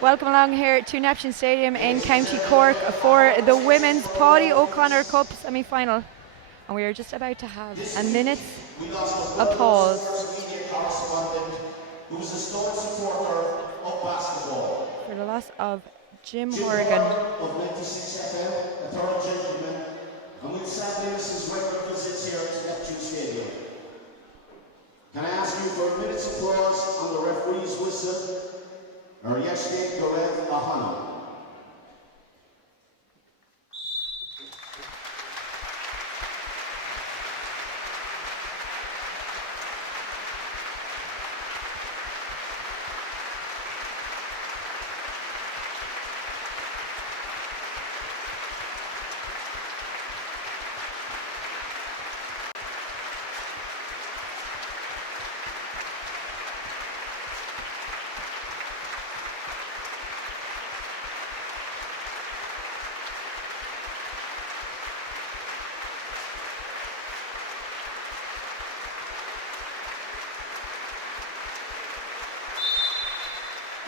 Welcome along here to Neptune Stadium in County Cork for the Women's Paddy O'Connor Cup semi-final. And we are just about to have a minute's applause for the loss of Jim Horgan. And with sadly Mrs. record visits here at Neptune Stadium. Can I ask you for a minute's applause on the referee's whistle? Yeshke Gorev Ahana.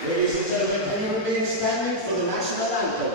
Ladies and gentlemen, can you remain standing for the national anthem?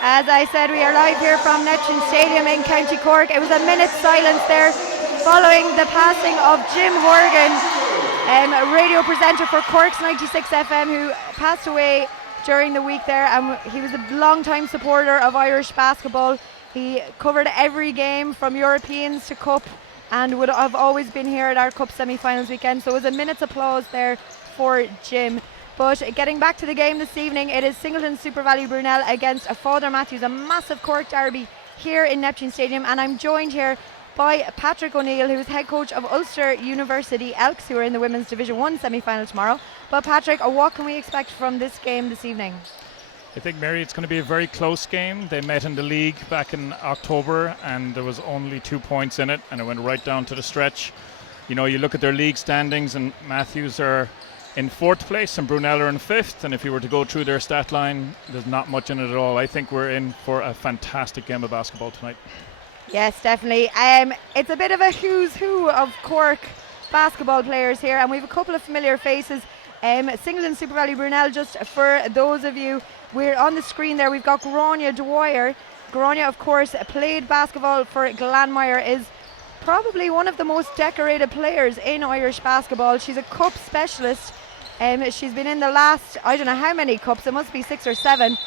As I said, we are live here from Neptune Stadium in County Cork. It was a minute's silence there following the passing of Jim Horgan, a radio presenter for Cork's 96 FM, who passed away during the week there. And he was a long-time supporter of Irish basketball. He covered every game from Europeans to Cup and would have always been here at our Cup semi-finals weekend. So it was a minute's applause there for Jim. But getting back to the game this evening, it is Singleton SuperValu Brunell against Father Mathews, a massive Cork derby here in Neptune Stadium. And I'm joined here by Patrick O'Neill, who is head coach of Ulster University Elks, who are in the Women's Division 1 semi-final tomorrow. But Patrick, what can we expect from this game this evening? I think, Mary, it's going to be a very close game. They met in the league back in October and there was only 2 points in it and it went right down to the stretch. You know, you look at their league standings and Mathews are in 4th place and Brunell are in 5th, and if you were to go through their stat line, there's not much in it at all. I think we're in for a fantastic game of basketball tonight. Yes, definitely. It's a bit of a who's who of Cork basketball players here, and we have a couple of familiar faces. Singleton SuperValu Brunell, just for those of you, we're on the screen there. We've got Gráinne Dwyer. Gráinne, of course, played basketball for Glanmire, is probably one of the most decorated players in Irish basketball. She's a cup specialist. She's been in the last, I don't know how many cups, it must be 6 or 7,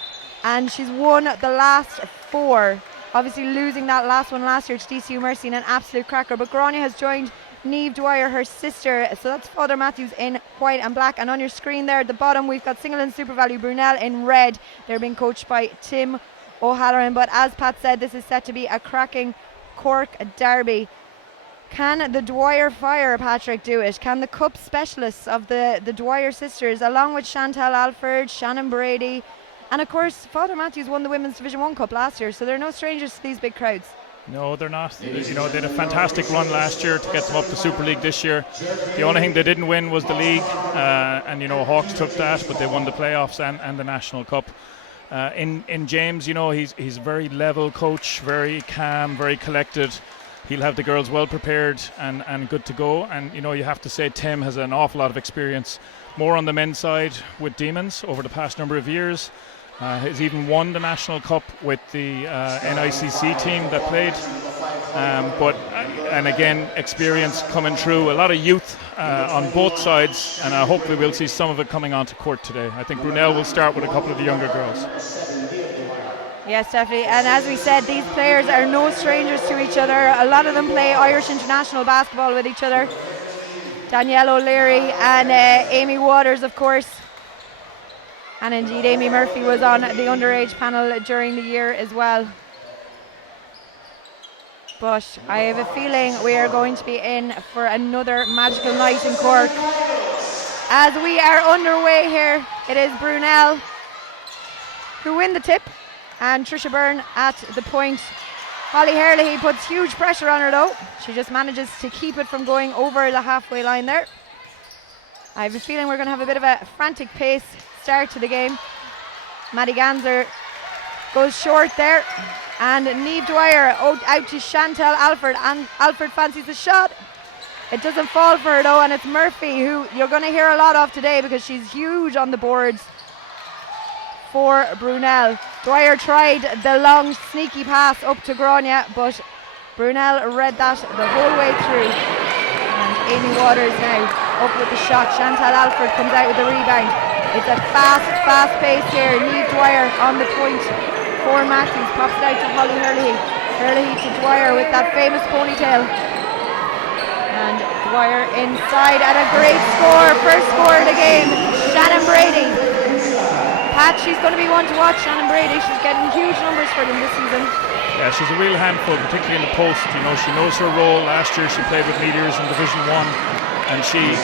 and she's won the last 4. Obviously losing that last one last year to DCU Mercy in an absolute cracker. But Gráinne has joined Niamh Dwyer, her sister. So that's Father Mathews in white and black. And on your screen there at the bottom, we've got Singleton SuperValu Brunell in red. They're being coached by Tim O'Halloran. But as Pat said, this is set to be a cracking Cork derby. Can the Dwyer Fire, Patrick, do it? Can the cup specialists of the Dwyer sisters, along with Chantal Alford, Shannon Brady, and of course Father Mathews won the Women's Division 1 Cup last year, so they're no strangers to these big crowds. No, they're not. You know, they had a fantastic run last year to get them up to Super League this year. The only thing they didn't win was the league, and you know, Hawks took that, but they won the playoffs and the National Cup. In James, you know, he's a very level coach, very calm, very collected. He'll have the girls well prepared and good to go. And, you know, you have to say Tim has an awful lot of experience, more on the men's side with Demons over the past number of years. He's even won the National Cup with the NICC team that played. And again, experience coming through. A lot of youth on both sides, and hopefully we'll see some of it coming onto court today. I think Brunell will start with a couple of the younger girls. Yes, definitely. And as we said, these players are no strangers to each other. A lot of them play Irish international basketball with each other. Danielle O'Leary and Amy Waters, of course. And indeed, Amy Murphy was on the underage panel during the year as well. But I have a feeling we are going to be in for another magical night in Cork. As we are underway here, it is Brunell who win the tip and Trisha Byrne at the point. Holly Herlihy puts huge pressure on her though. She just manages to keep it from going over the halfway line there. I have a feeling we're going to have a bit of a frantic pace start to the game. Maddie Ganser goes short there. And Niamh Dwyer out to Chantal Alford, and Alford fancies the shot. It doesn't fall for her though, and it's Murphy, who you're going to hear a lot of today because she's huge on the boards for Brunell. Dwyer tried the long sneaky pass up to Grania, but Brunell read that the whole way through. And Amy Waters now up with the shot. Chantal Alford comes out with the rebound. It's a fast pace here. Niamh Dwyer on the point for Mathews, pops it out to Holly Herlihy. Herlihy to Dwyer with that famous ponytail. And Dwyer inside, and a great score, first score of the game. Shannon Brady. Pat, she's going to be one to watch, Shannon Brady. She's getting huge numbers for them this season. Yeah, she's a real handful, particularly in the post. You know, she knows her role. Last year she played with Meteors in Division 1, and she is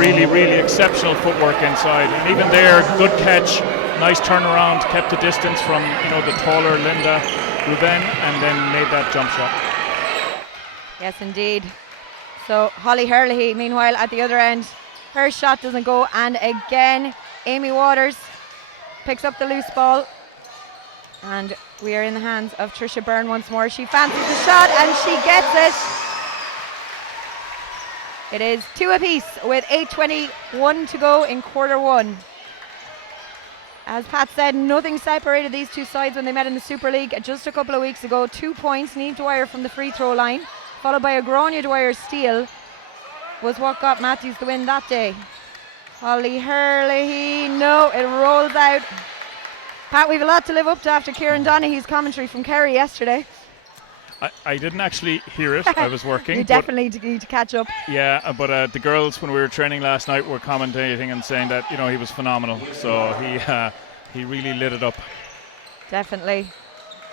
really exceptional footwork inside. And even there, good catch. Nice turnaround, kept the distance from the taller Linda Ruben, and then made that jump shot. Yes, indeed. So Holly Herlihy, meanwhile, at the other end, her shot doesn't go, and again, Amy Waters picks up the loose ball, and we are in the hands of Trisha Byrne once more. She fancies the shot, and she gets it. It is 2 apiece with 8:21 to go in quarter one. As Pat said, nothing separated these two sides when they met in the Super League just a couple of weeks ago. 2 points, Niamh Dwyer from the free throw line, followed by a Grania Dwyer steal, was what got Mathews the win that day. Holly Herlihy, no, it rolls out. Pat, we've a lot to live up to after Kieran Donaghy's commentary from Kerry yesterday. I didn't actually hear it. I was working. You definitely need to catch up. Yeah, but the girls, when we were training last night, were commentating and saying that he was phenomenal. So he really lit it up. Definitely.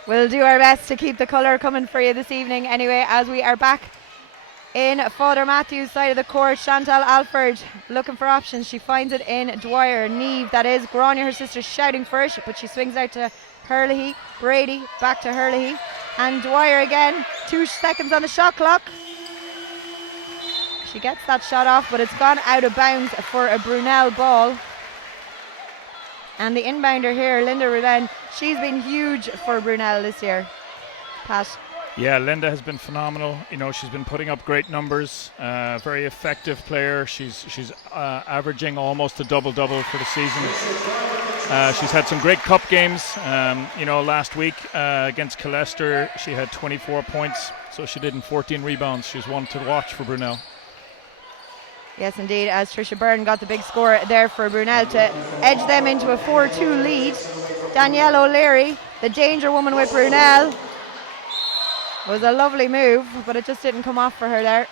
We'll do our best to keep the colour coming for you this evening. Anyway, as we are back in Father Mathews' side of the court, Chantal Alford looking for options. She finds it in Dwyer. Niamh, that is. Grania, her sister, shouting for it, but she swings out to Herlihy. Brady back to Herlihy. And Dwyer again, 2 seconds on the shot clock. She gets that shot off, but it's gone out of bounds for a Brunell ball. And the inbounder here, Linda Ruben, she's been huge for Brunell this year. Pat. Yeah, Linda has been phenomenal. She's been putting up great numbers. Very effective player. She's averaging almost a double-double for the season. She's had some great cup games. Last week against Colester, she had 24 points. So she did in 14 rebounds. She's one to watch for Brunell. Yes, indeed, as Trisha Byrne got the big score there for Brunell to edge them into a 4-2 lead. Danielle O'Leary, the danger woman with Brunell, was a lovely move, but it just didn't come off for her there.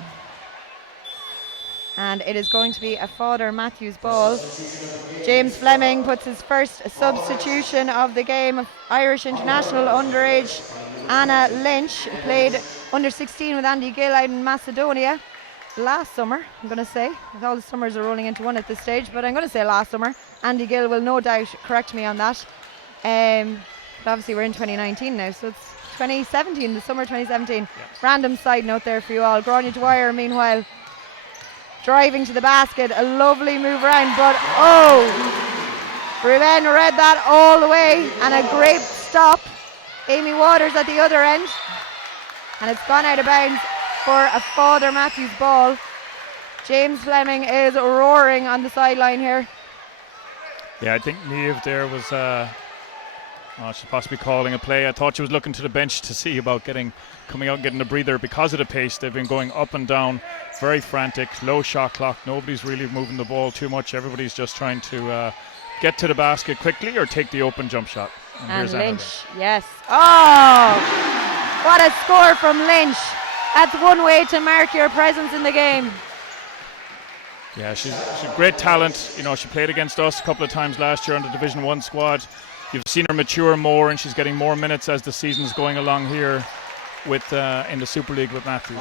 And it is going to be a Father Mathews ball. James Fleming puts his first substitution of the game. Irish international underage Anna Lynch played under 16 with Andy Gill out in Macedonia last summer, I'm going to say. All the summers are rolling into one at this stage, but I'm going to say last summer. Andy Gill will no doubt correct me on that. But obviously we're in 2019 now, so it's 2017, the summer 2017. Yeah. Random side note there for you all. Grania Dwyer, meanwhile, driving to the basket. A lovely move around, but Ruben read that all the way, and a great stop. Amy Waters at the other end, and it's gone out of bounds for a Father Mathews ball. James Fleming is roaring on the sideline here. Yeah, I think Niamh there was she's possibly calling a play. I thought she was looking to the bench to see about coming out and getting a breather because of the pace. They've been going up and down, very frantic, low shot clock. Nobody's really moving the ball too much. Everybody's just trying to get to the basket quickly or take the open jump shot. And here's Lynch, Anna. yes. Oh, what a score from Lynch. That's one way to mark your presence in the game. Yeah, she's a great talent. You know, she played against us a couple of times last year on the Division 1 squad. You've seen her mature more, and she's getting more minutes as the season's going along here with in the Super League with Mathews.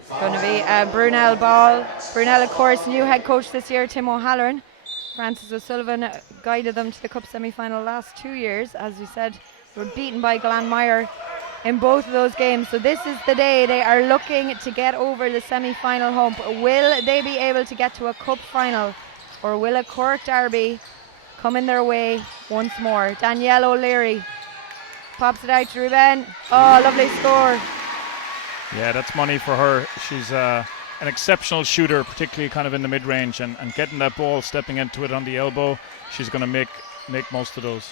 It's going to be a Brunell ball. Brunell, of course, new head coach this year, Tim O'Halloran. Francis O'Sullivan guided them to the Cup semi-final last 2 years. As we said, they were beaten by Glanmire in both of those games. So this is the day they are looking to get over the semi-final hump. Will they be able to get to a cup final, or will a Cork derby come in their way once more? Danielle O'Leary pops it out to Ruben. Oh, lovely score. Yeah, that's money for her. She's an exceptional shooter, particularly kind of in the mid-range, and getting that ball, stepping into it on the elbow, she's going to make most of those.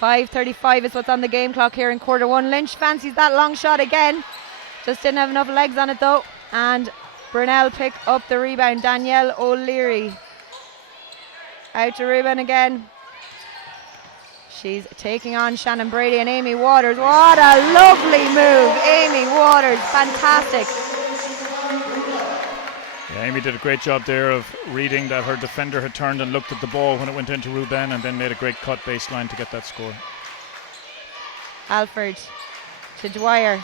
5:35 is what's on the game clock here in quarter one. Lynch fancies that long shot again. Just didn't have enough legs on it though. And Brunell pick up the rebound. Danielle O'Leary. Out to Ruben again. She's taking on Shannon Brady and Amy Waters. What a lovely move. Amy Waters, fantastic. Yeah, Amy did a great job there of reading that her defender had turned and looked at the ball when it went into Ruben, and then made a great cut baseline to get that score. Alford to Dwyer.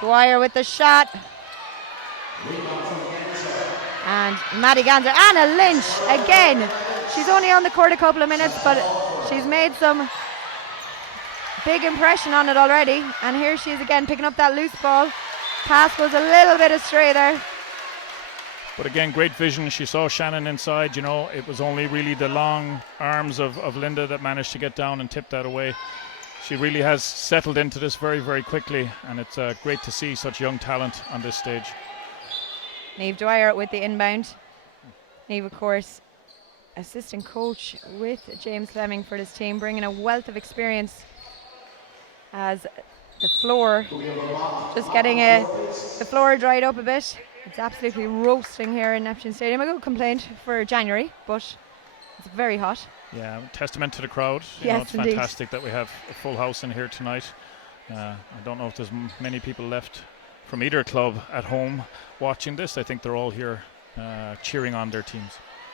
Dwyer with the shot. And Maddie Ganser. Anna Lynch again. She's only on the court a couple of minutes, but she's made some big impression on it already. And here she is again picking up that loose ball. Pass goes a little bit astray there. But again, great vision. She saw Shannon inside. You know, it was only really the long arms of Linda that managed to get down and tip that away. She really has settled into this very, very quickly, and it's great to see such young talent on this stage. Niamh Dwyer with the inbound. Niamh, of course, assistant coach with James Fleming for this team, bringing a wealth of experience as the floor, just getting the floor dried up a bit. It's absolutely roasting here in Neptune Stadium. A good complaint for January, but it's very hot. Yeah, testament to the crowd. You yes, know, it's indeed. Fantastic that we have a full house in here tonight. I don't know if there's many people left from either club at home watching this. I think they're all here cheering on their teams.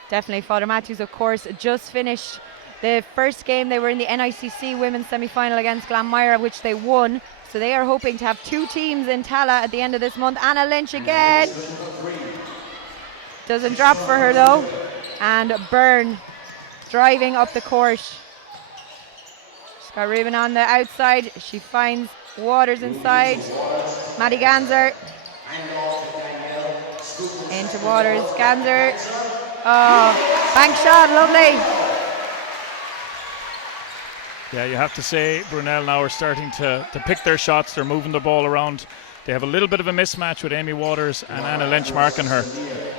Definitely. Father Mathews, of course, just finished the first game. They were in the NICC women's semi-final against Glanmire, which they won. So they are hoping to have two teams in Tala at the end of this month. Anna Lynch again. Doesn't drop for her though. And Byrne driving up the court. She's got Ruben on the outside. She finds Waters inside. Maddie Ganser. Into Waters. Ganser. Oh, bank shot, lovely. Yeah, you have to say Brunel now are starting to pick their shots. They're moving the ball around. They have a little bit of a mismatch with Amy Waters and Anna Lynch marking her.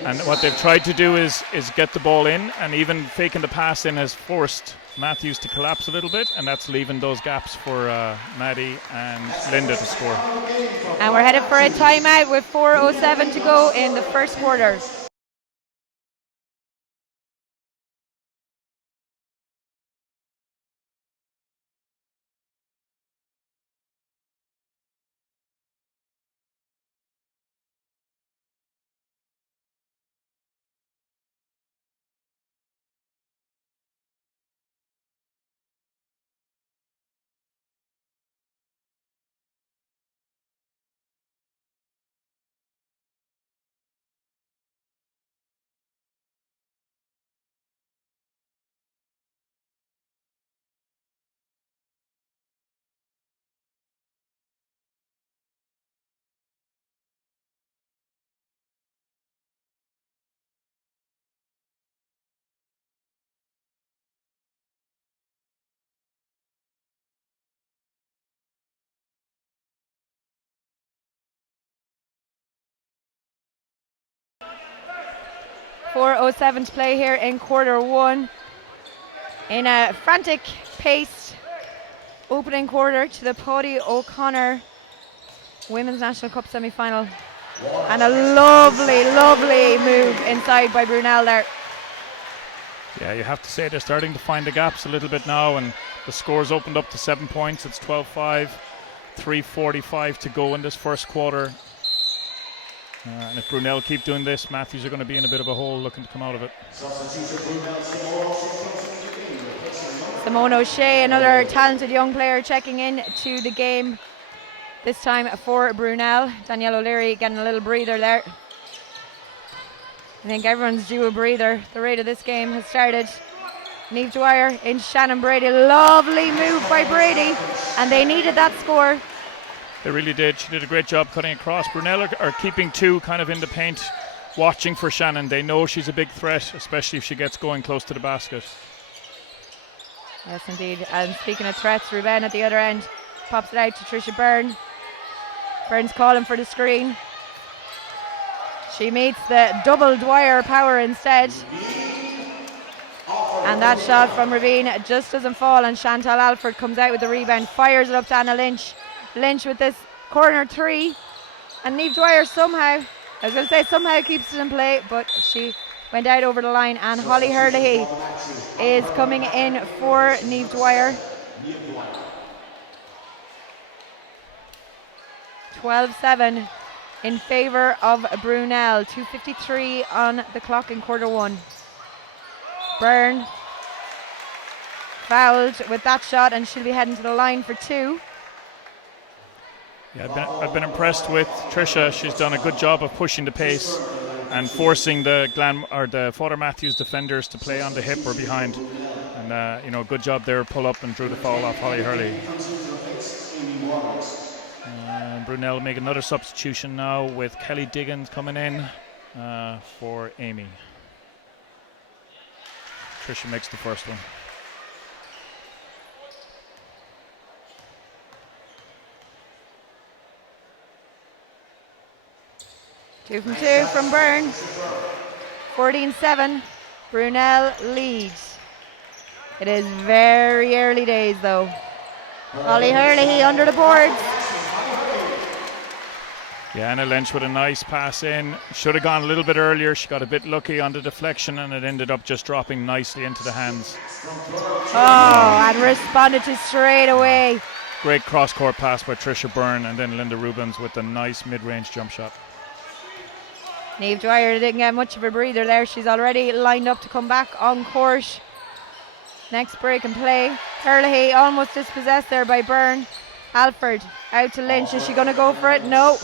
And what they've tried to do is get the ball in, and even faking the pass in has forced Mathews to collapse a little bit, and that's leaving those gaps for Maddie and Linda to score. And we're headed for a timeout with 4:07 to go in the first quarter. .407 to play here in quarter one. In a frantic pace opening quarter to the Paddy O'Connor Women's National Cup semi-final And a lovely, lovely move inside by Brunell there. Yeah, you have to say they're starting to find the gaps a little bit now, and the score's opened up to 7 points. It's 12-5, 3:45 to go in this first quarter. And if Brunell keep doing this, Mathews are going to be in a bit of a hole looking to come out of it. Simone O'Shea, another talented young player, checking in to the game. This time for Brunell. Danielle O'Leary getting a little breather there. I think everyone's due a breather. The rate of this game has started. Niamh Dwyer in Shannon Brady. Lovely move by Brady. And they needed that score. They really did. She did a great job cutting across. Brunell are keeping two kind of in the paint, watching for Shannon. They know she's a big threat, especially if she gets going close to the basket. Yes, indeed. And speaking of threats, Ruben at the other end pops it out to Trisha Byrne. Byrne's calling for the screen. She meets the double Dwyer power instead. And that shot from Ravine just doesn't fall, and Chantal Alford comes out with the rebound, fires it up to Anna Lynch. Lynch with this corner three. And Niamh Dwyer somehow keeps it in play, but she went out over the line, and Holly Herlihy is coming in for Niamh Dwyer. 12-7 in favour of Brunell. 2:53 on the clock in quarter one. Byrne fouled with that shot, and she'll be heading to the line for two. Yeah, I've been impressed with Trisha. She's done a good job of pushing the pace and forcing the Father Mathews defenders to play on the hip or behind. And good job there, pull up and drew the foul off Holly Hurley. Brunell make another substitution now with Kelly Diggins coming in for Amy. Trisha makes the first one. Two from two from Byrne. 14-7. Brunell leads. It is very early days though. Holly Hurley under the boards. Yeah, Anna Lynch with a nice pass in. Should have gone a little bit earlier. She got a bit lucky on the deflection, and it ended up just dropping nicely into the hands. Oh, and responded to straight away. Great cross-court pass by Trisha Byrne, and then Linda Rubens with a nice mid-range jump shot. Niamh Dwyer didn't get much of a breather there. She's already lined up to come back on court. Next break and play. Herlihy almost dispossessed there by Byrne. Alford out to Lynch. Is she going to go for it? No.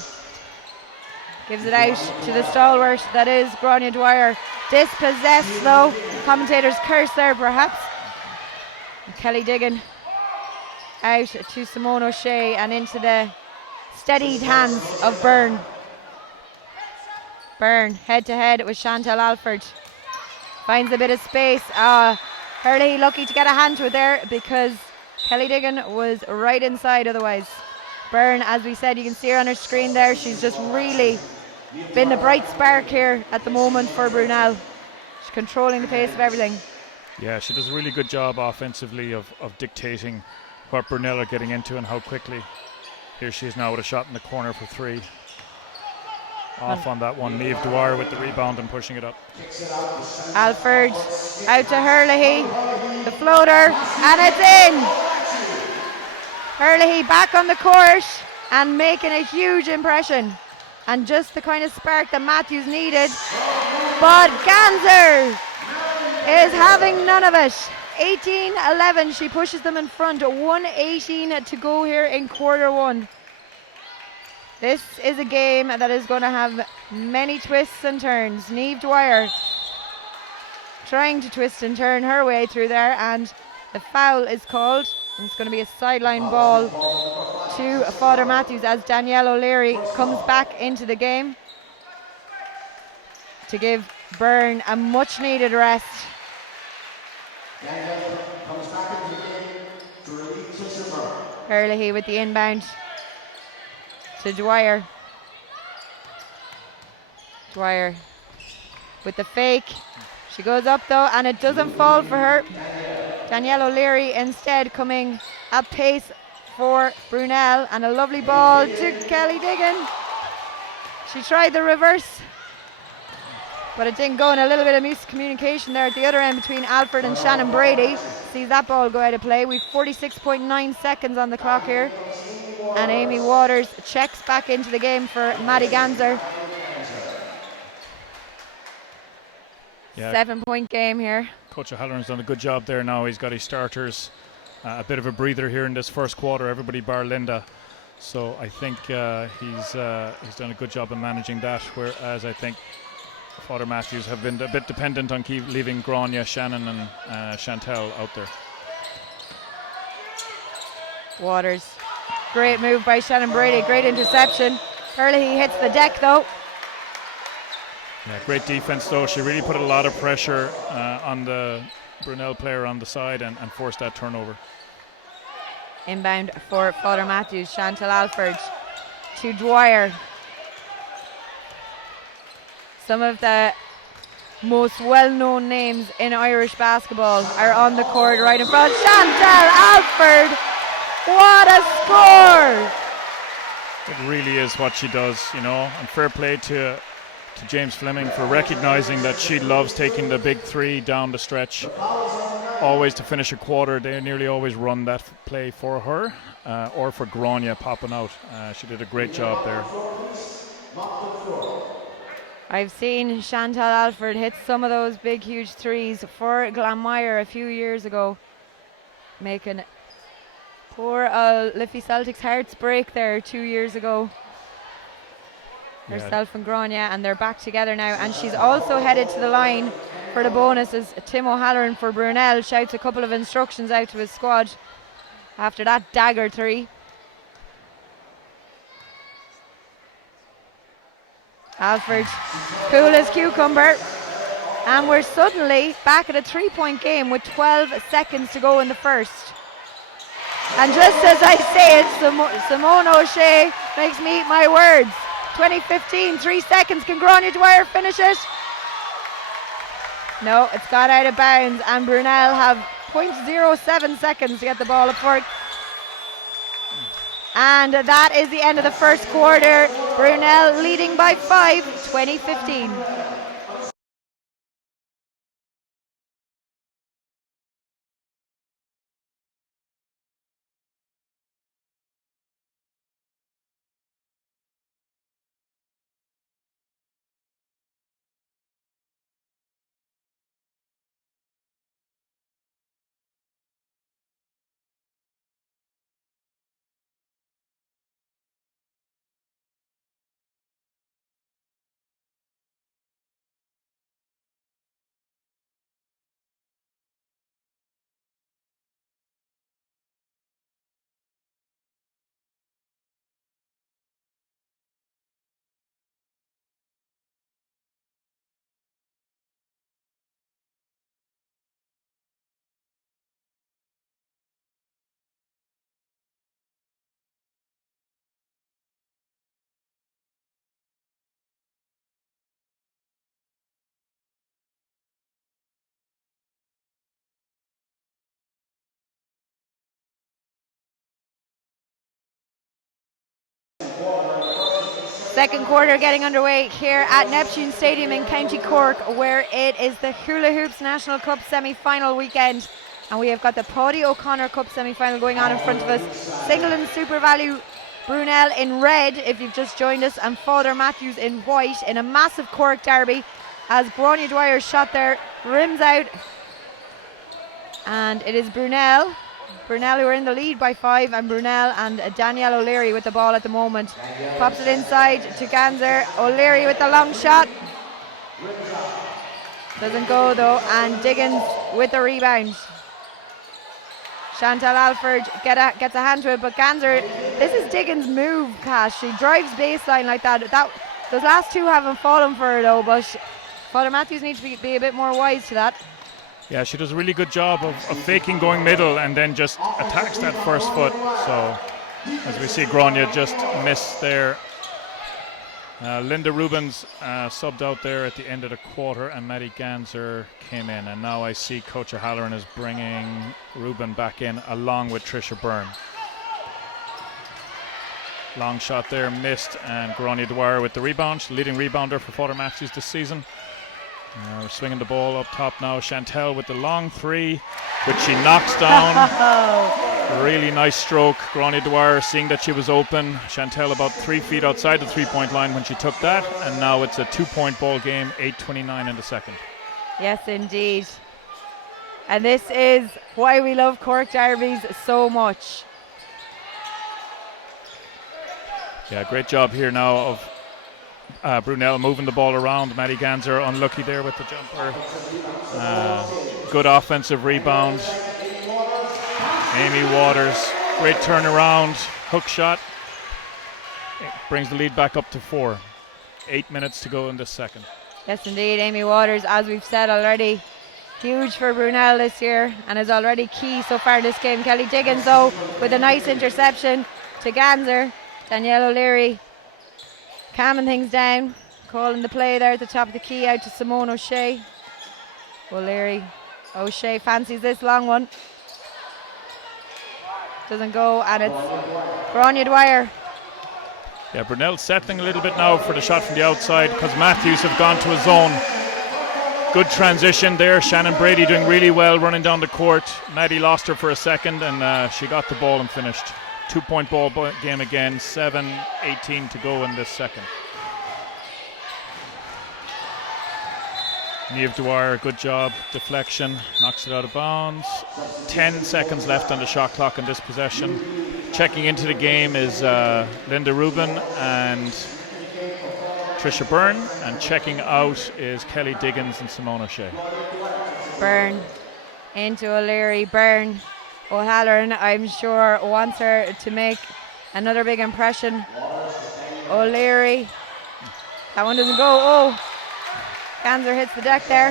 Gives it out to the stalwart that is Grania Dwyer. Dispossessed though. Commentators curse there perhaps. And Kelly Diggin out to Simone O'Shea and into the steadied hands of Byrne. Byrne head to head with Chantal Alford. Finds a bit of space. Hurley lucky to get a hand to it there because Kelly Diggin was right inside otherwise. Byrne, as we said, you can see her on her screen there. She's just really been the bright spark here at the moment for Brunell. She's controlling the pace of everything. Yeah, she does a really good job offensively of dictating what Brunell are getting into and how quickly. Here she is now with a shot in the corner for three. Off on that one. Niamh Dwyer with the rebound and pushing it up. Alford out to Herlihy. The floater, and it's in. Herlihy back on the court and making a huge impression. And just the kind of spark that Mathews needed. But Ganser is having none of it. 18-11, she pushes them in front. 1:18 to go here in quarter one. This is a game that is going to have many twists and turns. Niamh Dwyer trying to twist and turn her way through there, and the foul is called. And it's going to be a sideline ball to Father Mathews as Danielle O'Leary comes back into the game to give Byrne a much needed rest. Herlihy with the inbound to Dwyer. Dwyer with the fake. She goes up though, and it doesn't fall for her. Danielle O'Leary instead coming at pace for Brunell, and a lovely ball to Kelly Diggin. She tried the reverse, but it didn't go, and a little bit of miscommunication there at the other end between Alford and Shannon Brady. Sees that ball go out of play. We've 46.9 seconds on the clock here. And Amy Waters checks back into the game for Maddie Ganser. Yeah. 7-point game here. Coach O'Halloran's done a good job there now. He's got his starters. A bit of a breather here in this first quarter, everybody bar Linda. So I think he's done a good job of managing that, whereas I think Father Mathews have been a bit dependent on leaving Grania, Shannon and Chantel out there. Waters. Great move by Shannon Brady, great interception. Early he hits the deck though. Yeah, great defense though. She really put a lot of pressure on the Brunell player on the side and forced that turnover. Inbound for Father Mathews, Chantal Alford to Dwyer. Some of the most well-known names in Irish basketball are on the court right in front. Chantal Alford, what a score! It really is what she does, you know, and fair play to James Fleming for recognizing that she loves taking the big three down the stretch. Always to finish a quarter, they nearly always run that play for her or for Grania popping out. She did a great job there. I've seen Chantal Alford hit some of those big huge threes for Glanmire a few years ago, making poor Liffey Celtic's hearts break there 2 years ago. Herself and Grania, and they're back together now, and she's also headed to the line for the bonuses. Tim O'Halloran for Brunell shouts a couple of instructions out to his squad after that dagger three. Alford, cool as cucumber, and we're suddenly back at a 3-point game with 12 seconds to go in the first. And just as I say it, Simone O'Shea makes me eat my words. 2015, 3 seconds. Can Grania Dwyer finish it? No, it's got out of bounds, and Brunel have 0.07 seconds to get the ball up for it. And that is the end of the first quarter. Brunel leading by 5, 2015. Second quarter getting underway here at Neptune Stadium in County Cork, where it is the Hula Hoops National Cup semi-final weekend, and we have got the Paddy O'Connor Cup semi-final going on in front of us. Singleton SuperValu Brunel in red, if you've just joined us, and Father Mathews in white in a massive Cork derby, as Grania Dwyer's shot there rims out, and it is Brunel who are in the lead by 5, and Brunel and Danielle O'Leary with the ball at the moment. Pops it inside to Ganser. O'Leary with the long shot. Doesn't go though, and Diggins with the rebound. Chantal Alford gets a hand to it, but Ganser, this is Diggins' move, Cash. She drives baseline like that. Those last two haven't fallen for her though, but Father Mathews needs to be a bit more wise to that. Yeah, she does a really good job of faking going middle and then just attacks that first foot. So, as we see, Grania just missed there. Linda Rubens subbed out there at the end of the quarter, and Maddie Ganser came in. And now I see Coach O'Halloran is bringing Ruben back in along with Trisha Byrne. Long shot there, missed, and Grania Dwyer with the rebound, leading rebounder for Father Mathews this season. We're swinging the ball up top now. Chantel with the long three, which she knocks down. Really nice stroke. Grania Dwyer seeing that she was open. Chantel about 3 feet outside the three-point line when she took that, and now it's a 2-point ball game, 8:29 in the second. Yes, indeed. And this is why we love Cork derbies so much. Yeah, great job here now of Brunell moving the ball around. Maddie Ganser unlucky there with the jumper. Good offensive rebound. Amy Waters, great turnaround, hook shot. It brings the lead back up to 4. 8 minutes to go in this second. Yes, indeed. Amy Waters, as we've said already, huge for Brunell this year and is already key so far in this game. Kelly Diggins, though, with a nice interception to Ganser. Danielle O'Leary calming things down, calling the play there at the top of the key out to Simone O'Shea. O'Shea fancies this long one. Doesn't go, and it's Grania Dwyer. Yeah, Brunell settling a little bit now for the shot from the outside because Mathews have gone to a zone. Good transition there. Shannon Brady doing really well running down the court. Maddie lost her for a second, and she got the ball and finished. 2-point ball game again, 7:18 to go in this second. Niamh Dwyer, good job, deflection, knocks it out of bounds. 10 seconds left on the shot clock in this possession. Checking into the game is Linda Rubin and Trisha Byrne, and checking out is Kelly Diggins and Simone O'Shea. Byrne into O'Leary. Byrne, O'Halloran, I'm sure, wants her to make another big impression. O'Leary, that one doesn't go. Oh, Ganser hits the deck there.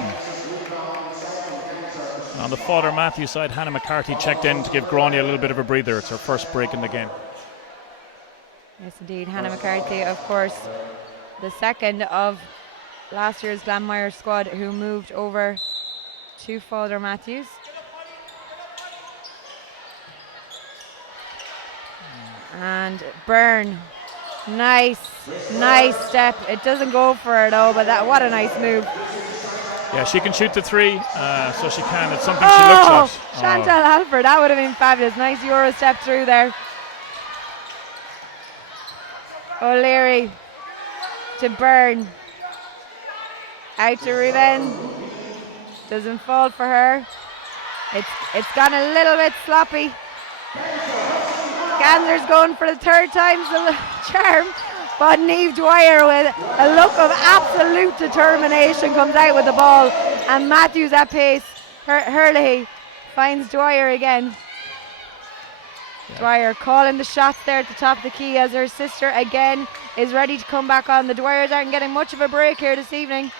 On the Father Mathews side, Hannah McCarthy checked in to give Grania a little bit of a breather. It's her first break in the game. Yes, indeed. Hannah McCarthy, of course, the second of last year's Glanmire squad who moved over to Father Mathews. And Byrne, nice step. It doesn't go for her though, but what a nice move. Yeah, she can shoot the three, so she can. It's something she looks at. Chantal Alford, that would have been fabulous. Nice Euro step through there. O'Leary to Byrne. Out to Ruben. Doesn't fall for her. It's gone a little bit sloppy. Ganser's going for the third time's the charm, but Niamh Dwyer with a look of absolute determination comes out with the ball, and Mathews at pace. Hurley finds Dwyer again. Yeah. Dwyer calling the shots there at the top of the key as her sister again is ready to come back on. The Dwyers aren't getting much of a break here this evening.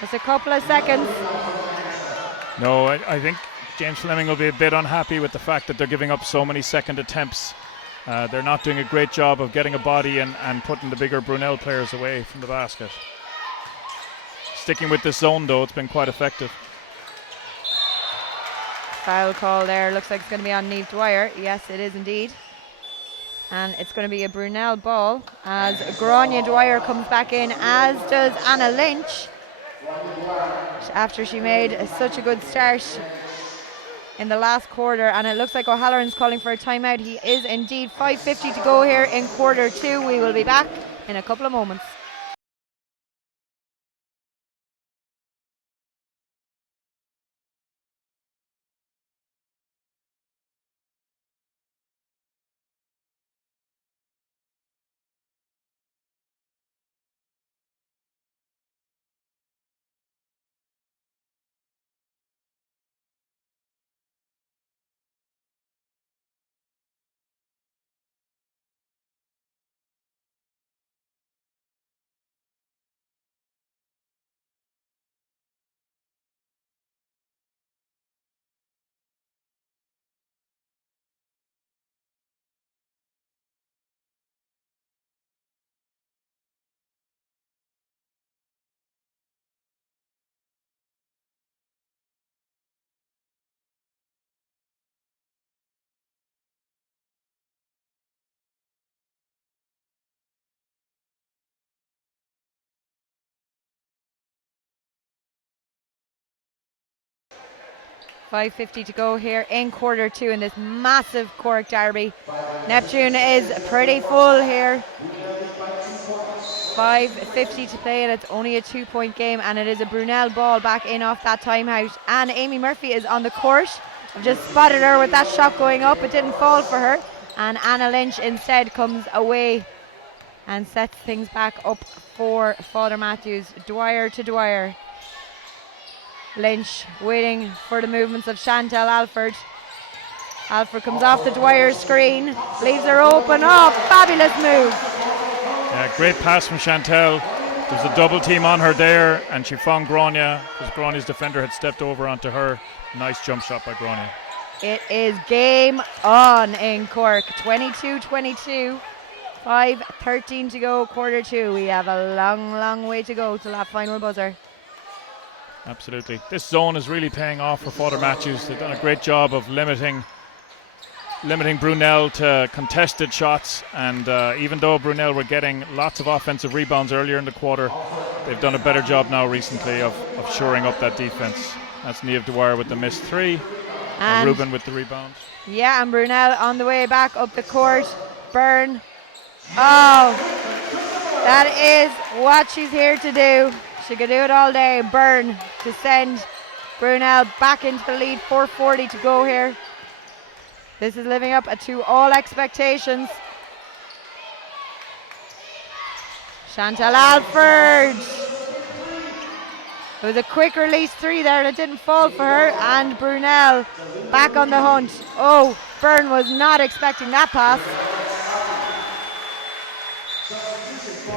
Just a couple of seconds. No, I think James Fleming will be a bit unhappy with the fact that they're giving up so many second attempts. They're not doing a great job of getting a body and putting the bigger Brunell players away from the basket. Sticking with this zone though, it's been quite effective. Foul call there, looks like it's going to be on Niamh Dwyer. Yes, it is indeed. And it's going to be a Brunell ball as Grania Dwyer comes back in, as does Anna Lynch, after she made such a good start in the last quarter. And it looks like O'Halloran's calling for a timeout. He is indeed. 5:50 to go here in quarter 2. We will be back in a couple of moments. 5:50 to go here in quarter 2 in this massive Cork derby. Neptune is pretty full here. 5:50 to play, and it's only a 2-point game, and it is a Brunell ball back in off that timeout. And Amy Murphy is on the court. I've just spotted her with that shot going up. It didn't fall for her, and Anna Lynch instead comes away and sets things back up for Father Mathews. Dwyer to Dwyer. Lynch waiting for the movements of Chantal Alford. Alford comes off the Dwyer screen, leaves her open. Oh, fabulous move. Yeah, great pass from Chantal. There's a double team on her there, and she found Grania because Grania's defender had stepped over onto her. Nice jump shot by Grania. It is game on in Cork. 22-22. 5:13 to go, quarter 2. We have a long way to go till that final buzzer. Absolutely. This zone is really paying off for Father Mathews. They've done a great job of limiting Brunell to contested shots, and even though Brunell were getting lots of offensive rebounds earlier in the quarter, they've done a better job now recently of shoring up that defense. That's Niamh Dwyer with the missed 3, and Ruben with the rebound. Yeah, and Brunell on the way back up the court. Byrne. Oh, that is what she's here to do. She could do it all day. Byrne to send Brunell back into the lead. 4:40 to go here. This is living up to all expectations. Chantal Alford. It was a quick release 3 there, and it didn't fall for her. And Brunell back on the hunt. Oh, Byrne was not expecting that pass.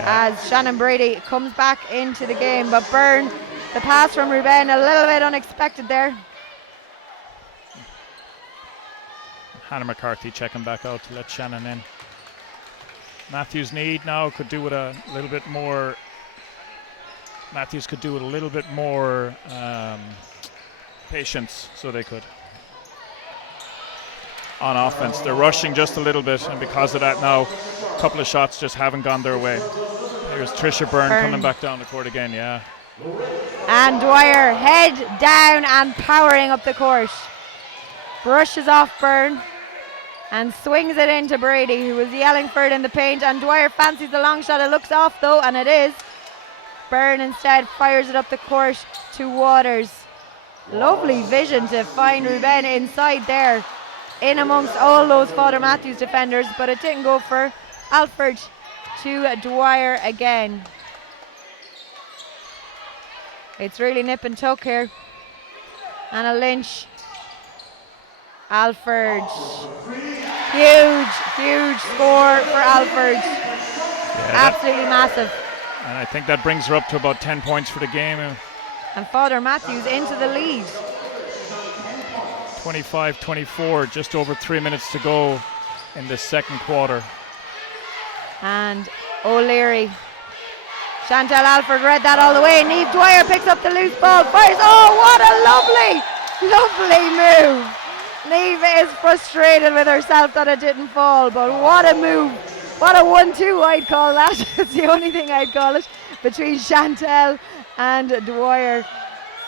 As Shannon Brady comes back into the game, but Byrne, the pass from Ruben, a little bit unexpected there. Hannah McCarthy checking back out to let Shannon in. Mathews could do with a little bit more. Mathews could do with a little bit more patience, so they could. On offense, they're rushing just a little bit, and because of that now, a couple of shots just haven't gone their way. Here's Trisha Byrne coming back down the court again, yeah. And Dwyer head down and powering up the court. Brushes off Byrne and swings it into Brady, who was yelling for it in the paint, and Dwyer fancies the long shot. It looks off though, and it is. Byrne instead fires it up the court to Waters. Lovely vision to find Ruben inside there, in amongst all those Father Mathews defenders, but it didn't go for Alford to Dwyer again. It's really nip and tuck here. Anna Lynch. Alford. Huge score for Alford. Yeah, absolutely massive. And I think that brings her up to about 10 points for the game. And Father Mathews into the lead. 25-24, just over 3 minutes to go in the second quarter. And O'Leary. Chantal Alford read that all the way. Niamh Dwyer picks up the loose ball, fires. Oh, what a lovely move. Niamh is frustrated with herself that it didn't fall, but what a move. What a 1-2 I'd call that. It's the only thing I'd call it, between Chantal and Dwyer.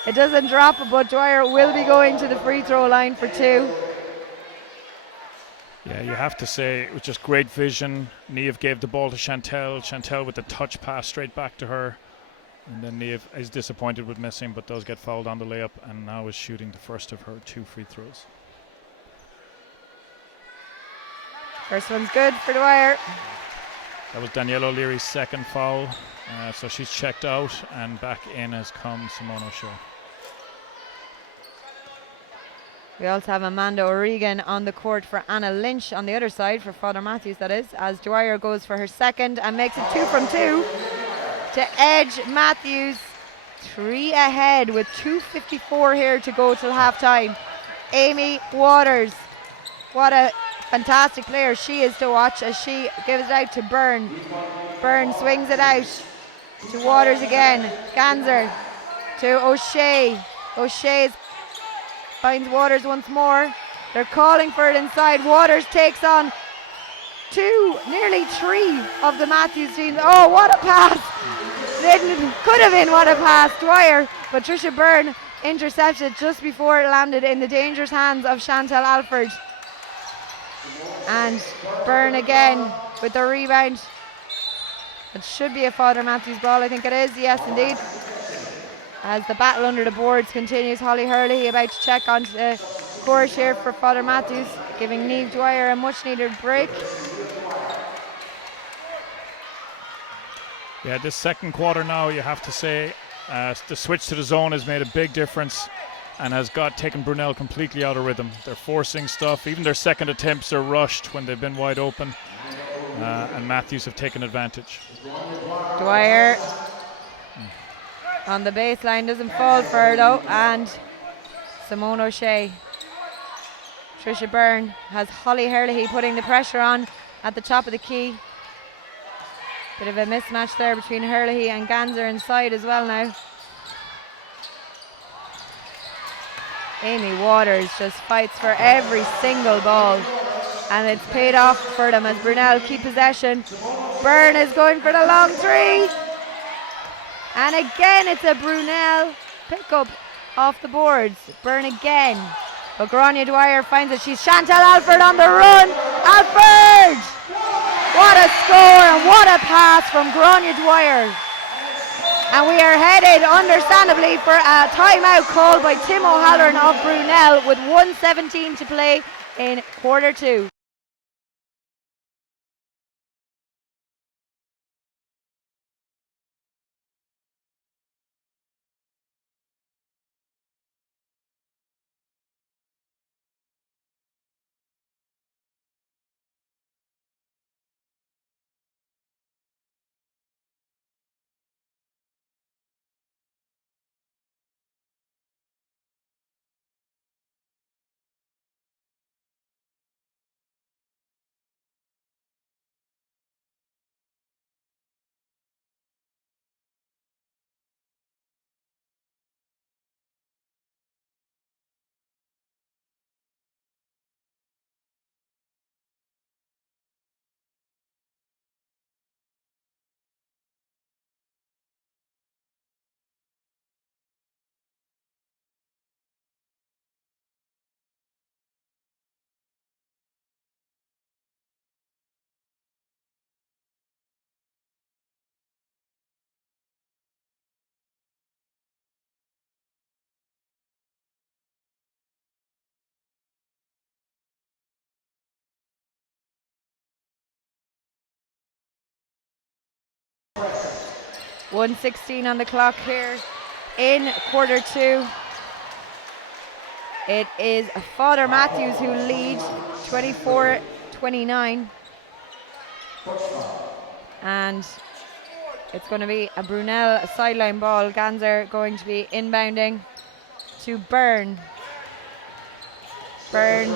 It doesn't drop, but Dwyer will be going to the free throw line for 2. Yeah, you have to say it was just great vision. Niamh gave the ball to Chantal. Chantal with the touch pass straight back to her. And then Niamh is disappointed with missing, but does get fouled on the layup, and now is shooting the first of her 2 free throws. First one's good for Dwyer. That was Danielle O'Leary's second foul. So she's checked out, and back in has come Simone O'Shea. We also have Amanda O'Regan on the court for Anna Lynch on the other side, for Father Mathews that is, as Dwyer goes for her second and makes it 2 from 2 to edge Mathews 3 ahead with 2:54 here to go till half time. Amy Waters, what a fantastic player she is to watch as she gives it out to Byrne. Byrne swings it out to Waters again. Ganser to O'Shea. O'Shea finds Waters once more. They're calling for it inside. Waters takes on 2, nearly 3 of the Mathews team. Oh, what a pass! Could have been what a pass. Dwyer, but Trisha Byrne intercepted just before it landed in the dangerous hands of Chantal Alford. And Byrne again with the rebound. It should be a Father Mathews ball, I think it is. Yes, indeed. As the battle under the boards continues, Holly Hurley about to check onto the court here for Father Mathews, giving Niamh Dwyer a much needed break. Yeah, this second quarter now, you have to say, the switch to the zone has made a big difference and has taken Brunell completely out of rhythm. They're forcing stuff. Even their second attempts are rushed when they've been wide open. And Mathews have taken advantage. Dwyer on the baseline, doesn't fall for her though. And Simone O'Shea. Trisha Byrne has Holly Hurley putting the pressure on at the top of the key. Bit of a mismatch there between Hurley and Ganser inside as well now. Amy Waters just fights for every single ball, and it's paid off for them as Brunell keep possession. Byrne is going for the long three, and again it's a Brunell pickup off the boards. Byrne again, but Grania Dwyer finds it. She's Chantal Alford on the run. Alford! What a score and what a pass from Grania Dwyer. And we are headed, understandably, for a timeout called by Tim O'Halloran of Brunell with 1:17 to play in quarter two. .116 on the clock here in quarter two. It is Father Mathews who leads 24-29. And it's going to be a Brunell sideline ball. Ganser going to be inbounding to Byrne. Byrne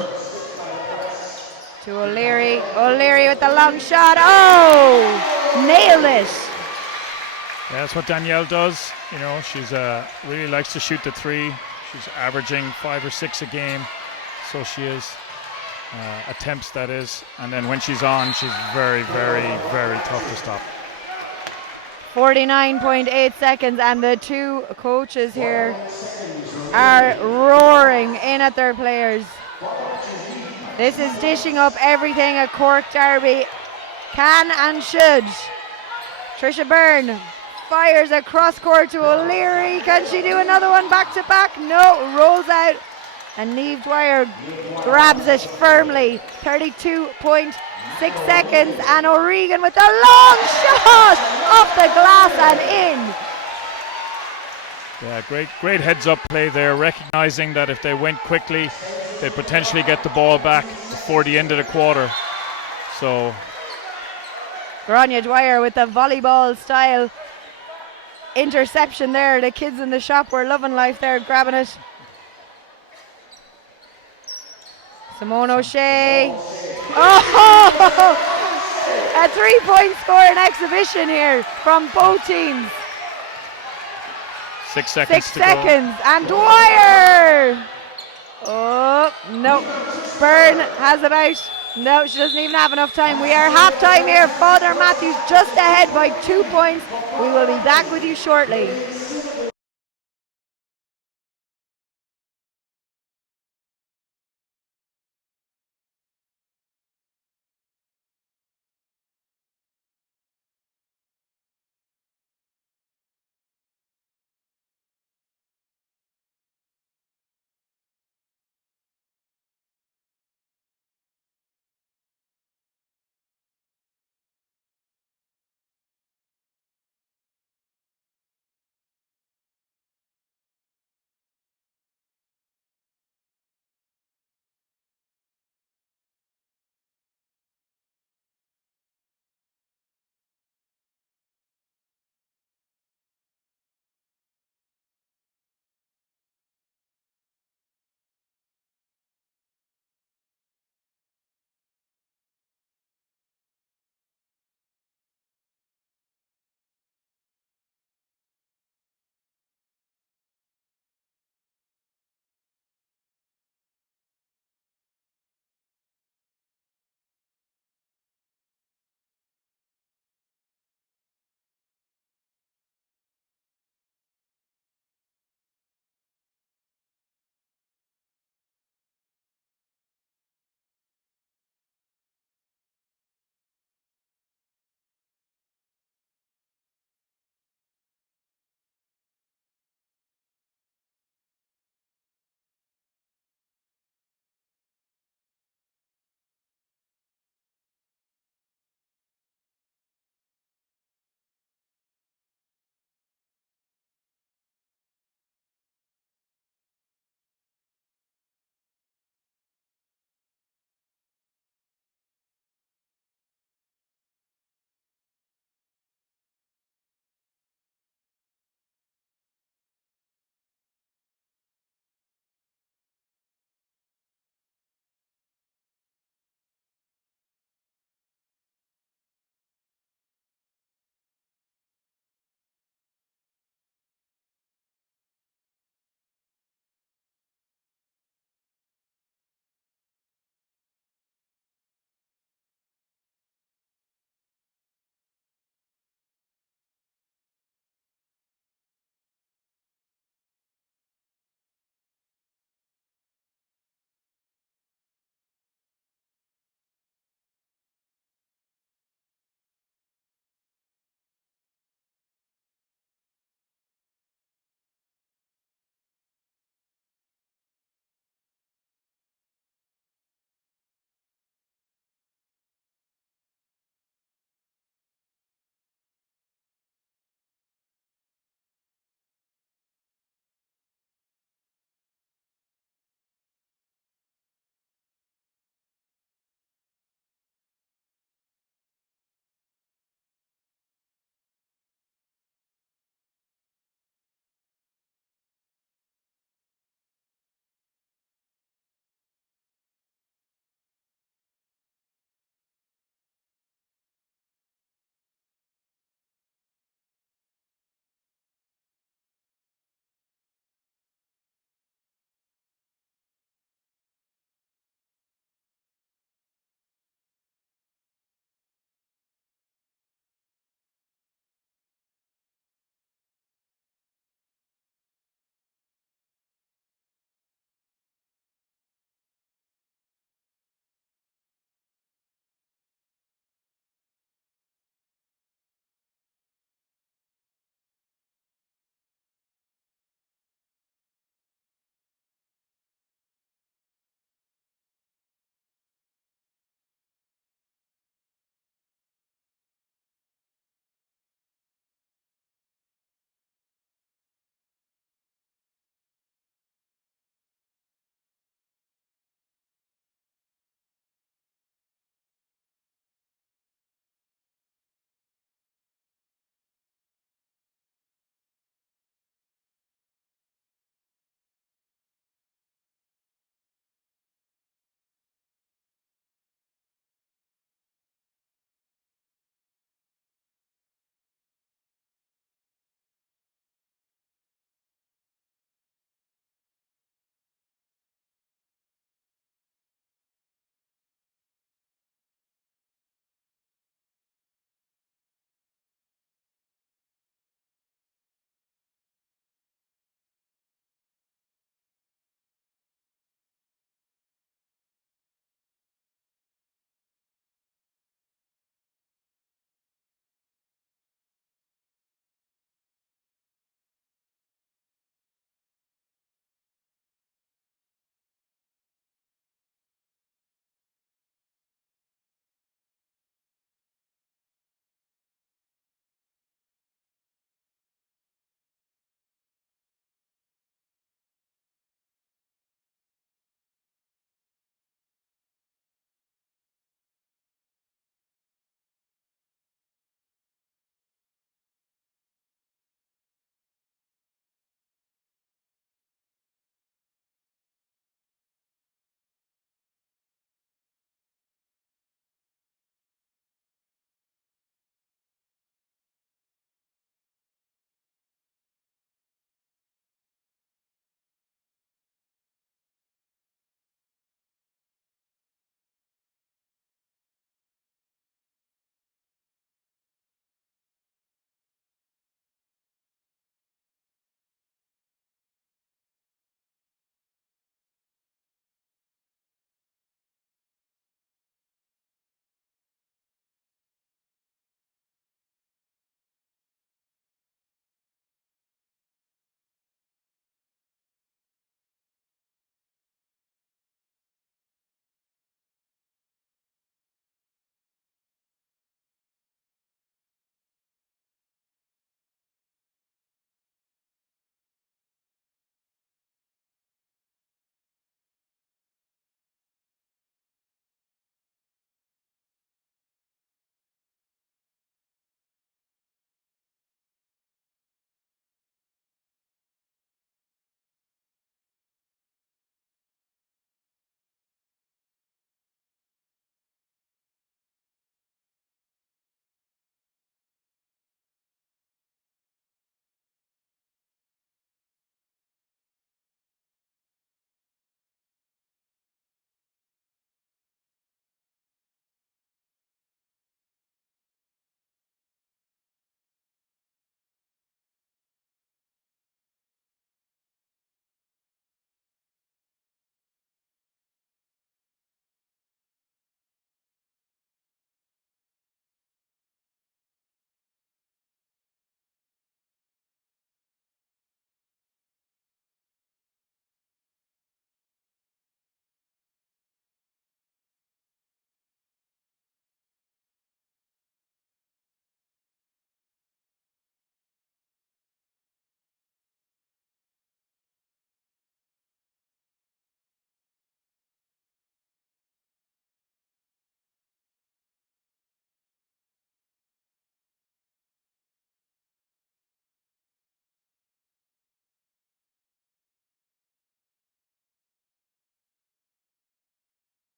to O'Leary. O'Leary with the long shot. Oh! Nailed it. Yeah, that's what Danielle does. You know, she's really likes to shoot the three. She's averaging 5 or 6 a game, so she is. Attempts, that is. And then when she's on, she's very, very, very tough to stop. 49.8 seconds, and the two coaches here are roaring in at their players. This is dishing up everything a Cork derby can and should. Trisha Byrne fires across court to O'Leary. Can she do another one back to back? No, rolls out. And Niamh Dwyer grabs it firmly. 32.6 seconds. And O'Regan with a long shot off the glass and in. Yeah, great heads-up play there, recognizing that if they went quickly, they'd potentially get the ball back before the end of the quarter. So Grania Dwyer with the volleyball style interception there. The kids in the shop were loving life there, grabbing it. Simone O'Shea. Oh! A 3-point score in exhibition here from both teams. 6 seconds 6 to seconds. And Dwyer! Oh, no. Byrne has about... No, she doesn't even have enough time. We are half time here. Father Mathews just ahead by 2 points. We will be back with you shortly.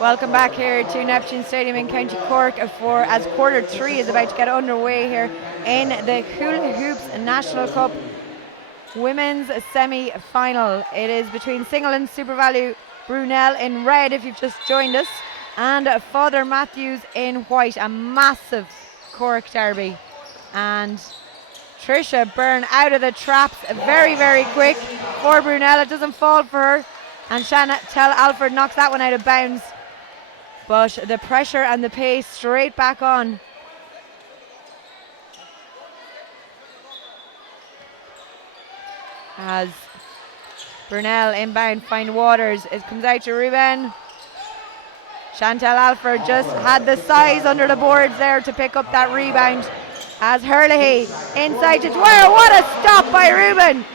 Welcome back here to Neptune Stadium in County Cork for as quarter 3 is about to get underway here in the Hula Hoops National Cup Women's Semi-Final. It is between Singleton SuperValu Brunell in red, if you've just joined us, and Father Mathews in white. A massive Cork derby. And Trisha Byrne out of the traps very, very quick for Brunell. It doesn't fall for her. And Chantel Alford knocks that one out of bounds. But the pressure and the pace straight back on. As Brunell inbound, find Waters. It comes out to Ruben. Chantel Alford just had the size under the boards there to pick up that rebound. As Herlihy inside to Dwyer. What a stop by Ruben.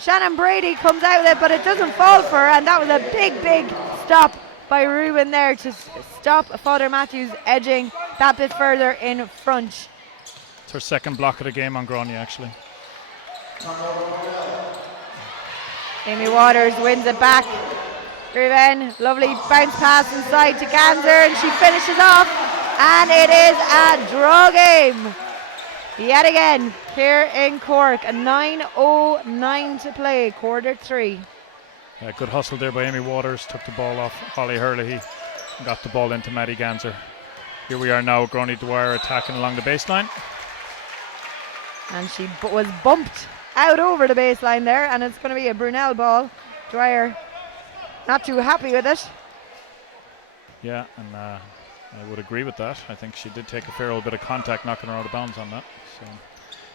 Shannon Brady comes out with it, but it doesn't fall for her, and that was a big, big stop by Ruben there to stop Father Mathews edging that bit further in front. It's her second block of the game on Groney, actually. Amy Waters wins it back. Ruben, lovely bounce pass inside to Ganser, and she finishes off, and it is a draw game. Yet again, here in Cork, a 9:09 to play, quarter 3. Yeah, good hustle there by Amy Waters, took the ball off Holly Herlihy and got the ball into Maddie Ganser. Here we are now, Groney Dwyer attacking along the baseline. And she was bumped out over the baseline there, and it's going to be a Brunell ball. Dwyer not too happy with it. Yeah, and I would agree with that. I think she did take a fair old bit of contact knocking her out of bounds on that. So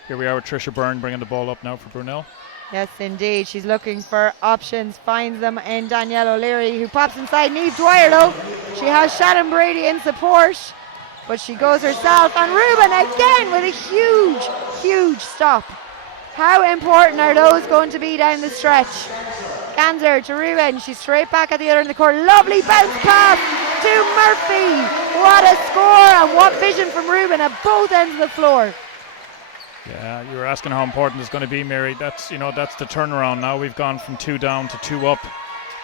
here we are with Trisha Byrne bringing the ball up now for Brunell. Yes, indeed. She's looking for options, finds them in Danielle O'Leary, who pops inside, needs Dwyer though. She has Shannon Brady in support, but she goes herself, and Ruben again with a huge, huge stop. How important are those going to be down the stretch? Ganser to Ruben, she's straight back at the other end of the court. Lovely bounce pass to Murphy. What a score, and what vision from Ruben at both ends of the floor. Yeah, you were asking how important it's going to be, Mary. That's the turnaround now. We've gone from 2 down to 2 up,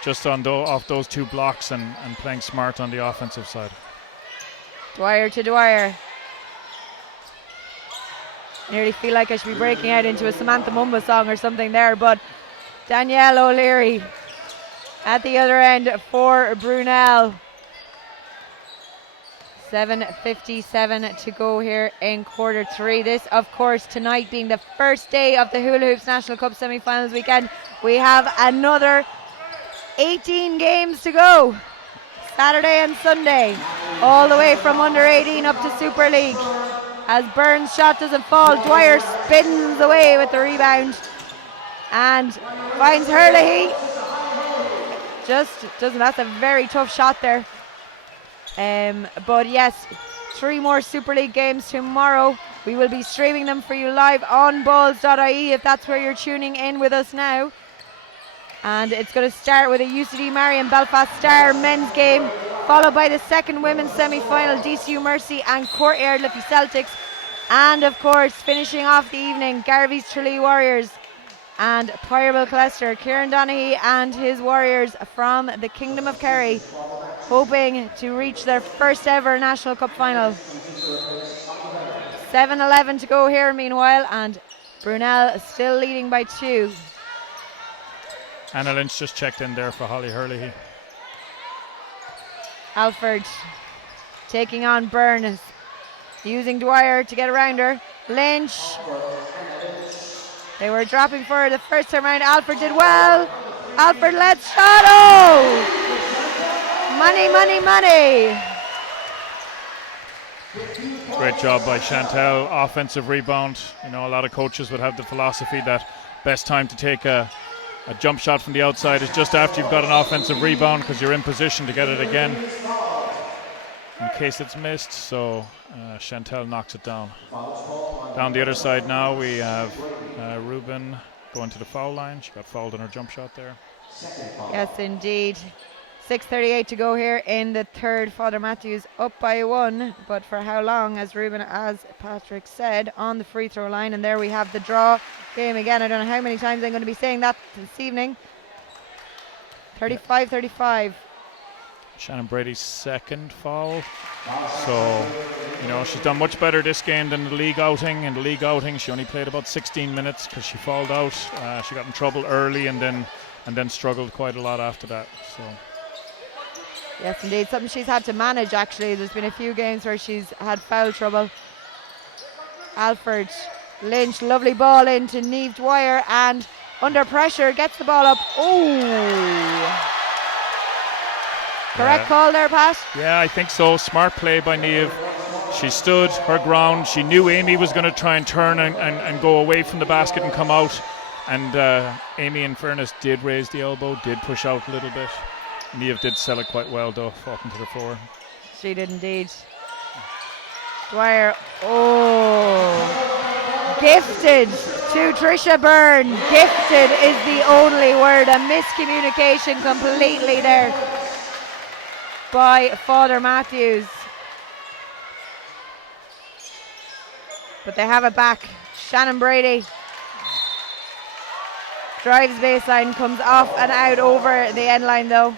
just on off those 2 blocks and playing smart on the offensive side. Dwyer to Dwyer. Nearly feel like I should be breaking out into a Samantha Mumba song or something there, but Danielle O'Leary at the other end for Brunell. 7:57 to go here in quarter 3. This, of course, tonight being the first day of the Hula Hoops National Cup semi-finals weekend. We have another 18 games to go. Saturday and Sunday, all the way from under 18 up to Super League. As Burns' shot doesn't fall, Dwyer spins away with the rebound and finds Herlihy. Just doesn't. That's a very tough shot there. But yes, 3 more Super League games tomorrow. We will be streaming them for you live on balls.ie if that's where you're tuning in with us now. And it's going to start with a UCD Marion Belfast Star men's game, followed by the second women's semi-final, DCU Mercy and Courtyard Liffey Celtics. And of course, finishing off the evening, Garvey's Tralee Warriors and Pyrebill Clester. Kieran Donaghy and his Warriors from the Kingdom of Kerry, hoping to reach their first ever National Cup final. 7:11 to go here meanwhile, and Brunell still leading by 2. Anna Lynch just checked in there for Holly Herlihy. Alford taking on Burns, using Dwyer to get around her. Lynch. They were dropping for her the first time around. Alford did well. Alford lets shot. Oh! Money, money, money. Great job by Chantel. Offensive rebound. You know, a lot of coaches would have the philosophy that best time to take a jump shot from the outside is just after you've got an offensive rebound, because you're in position to get it again in case it's missed. So Chantel knocks it down. Down the other side now we have Ruben going to the foul line. She got fouled on her jump shot there. Yes, indeed. 6:38 to go here in the third. Father Mathews up by 1, but for how long, as Ruben, as Patrick said, on the free throw line. And there we have the draw game again. I don't know how many times I'm going to be saying that this evening. 35-35. Shannon Brady's second foul. So, you know, she's done much better this game than the league outing. In the league outing, she only played about 16 minutes because she fouled out. She got in trouble early and then struggled quite a lot after that. So. Yes, indeed, something she's had to manage. Actually, there's been a few games where she's had foul trouble. Alford Lynch, lovely ball into Niamh Dwyer, and under pressure gets the ball up. Oh. Correct call there, Pat? Yeah, I think so. Smart play by Niamh. She stood her ground. She knew Amy was going to try and turn and go away from the basket and come out. And Amy, in fairness, did raise the elbow, did push out a little bit. Niamh did sell it quite well, though, falling to the floor. She did indeed. Dwyer, gifted to Trisha Byrne. Gifted is the only word. A miscommunication completely there by Father Mathews. But they have it back. Shannon Brady drives baseline, comes off and out over the end line though.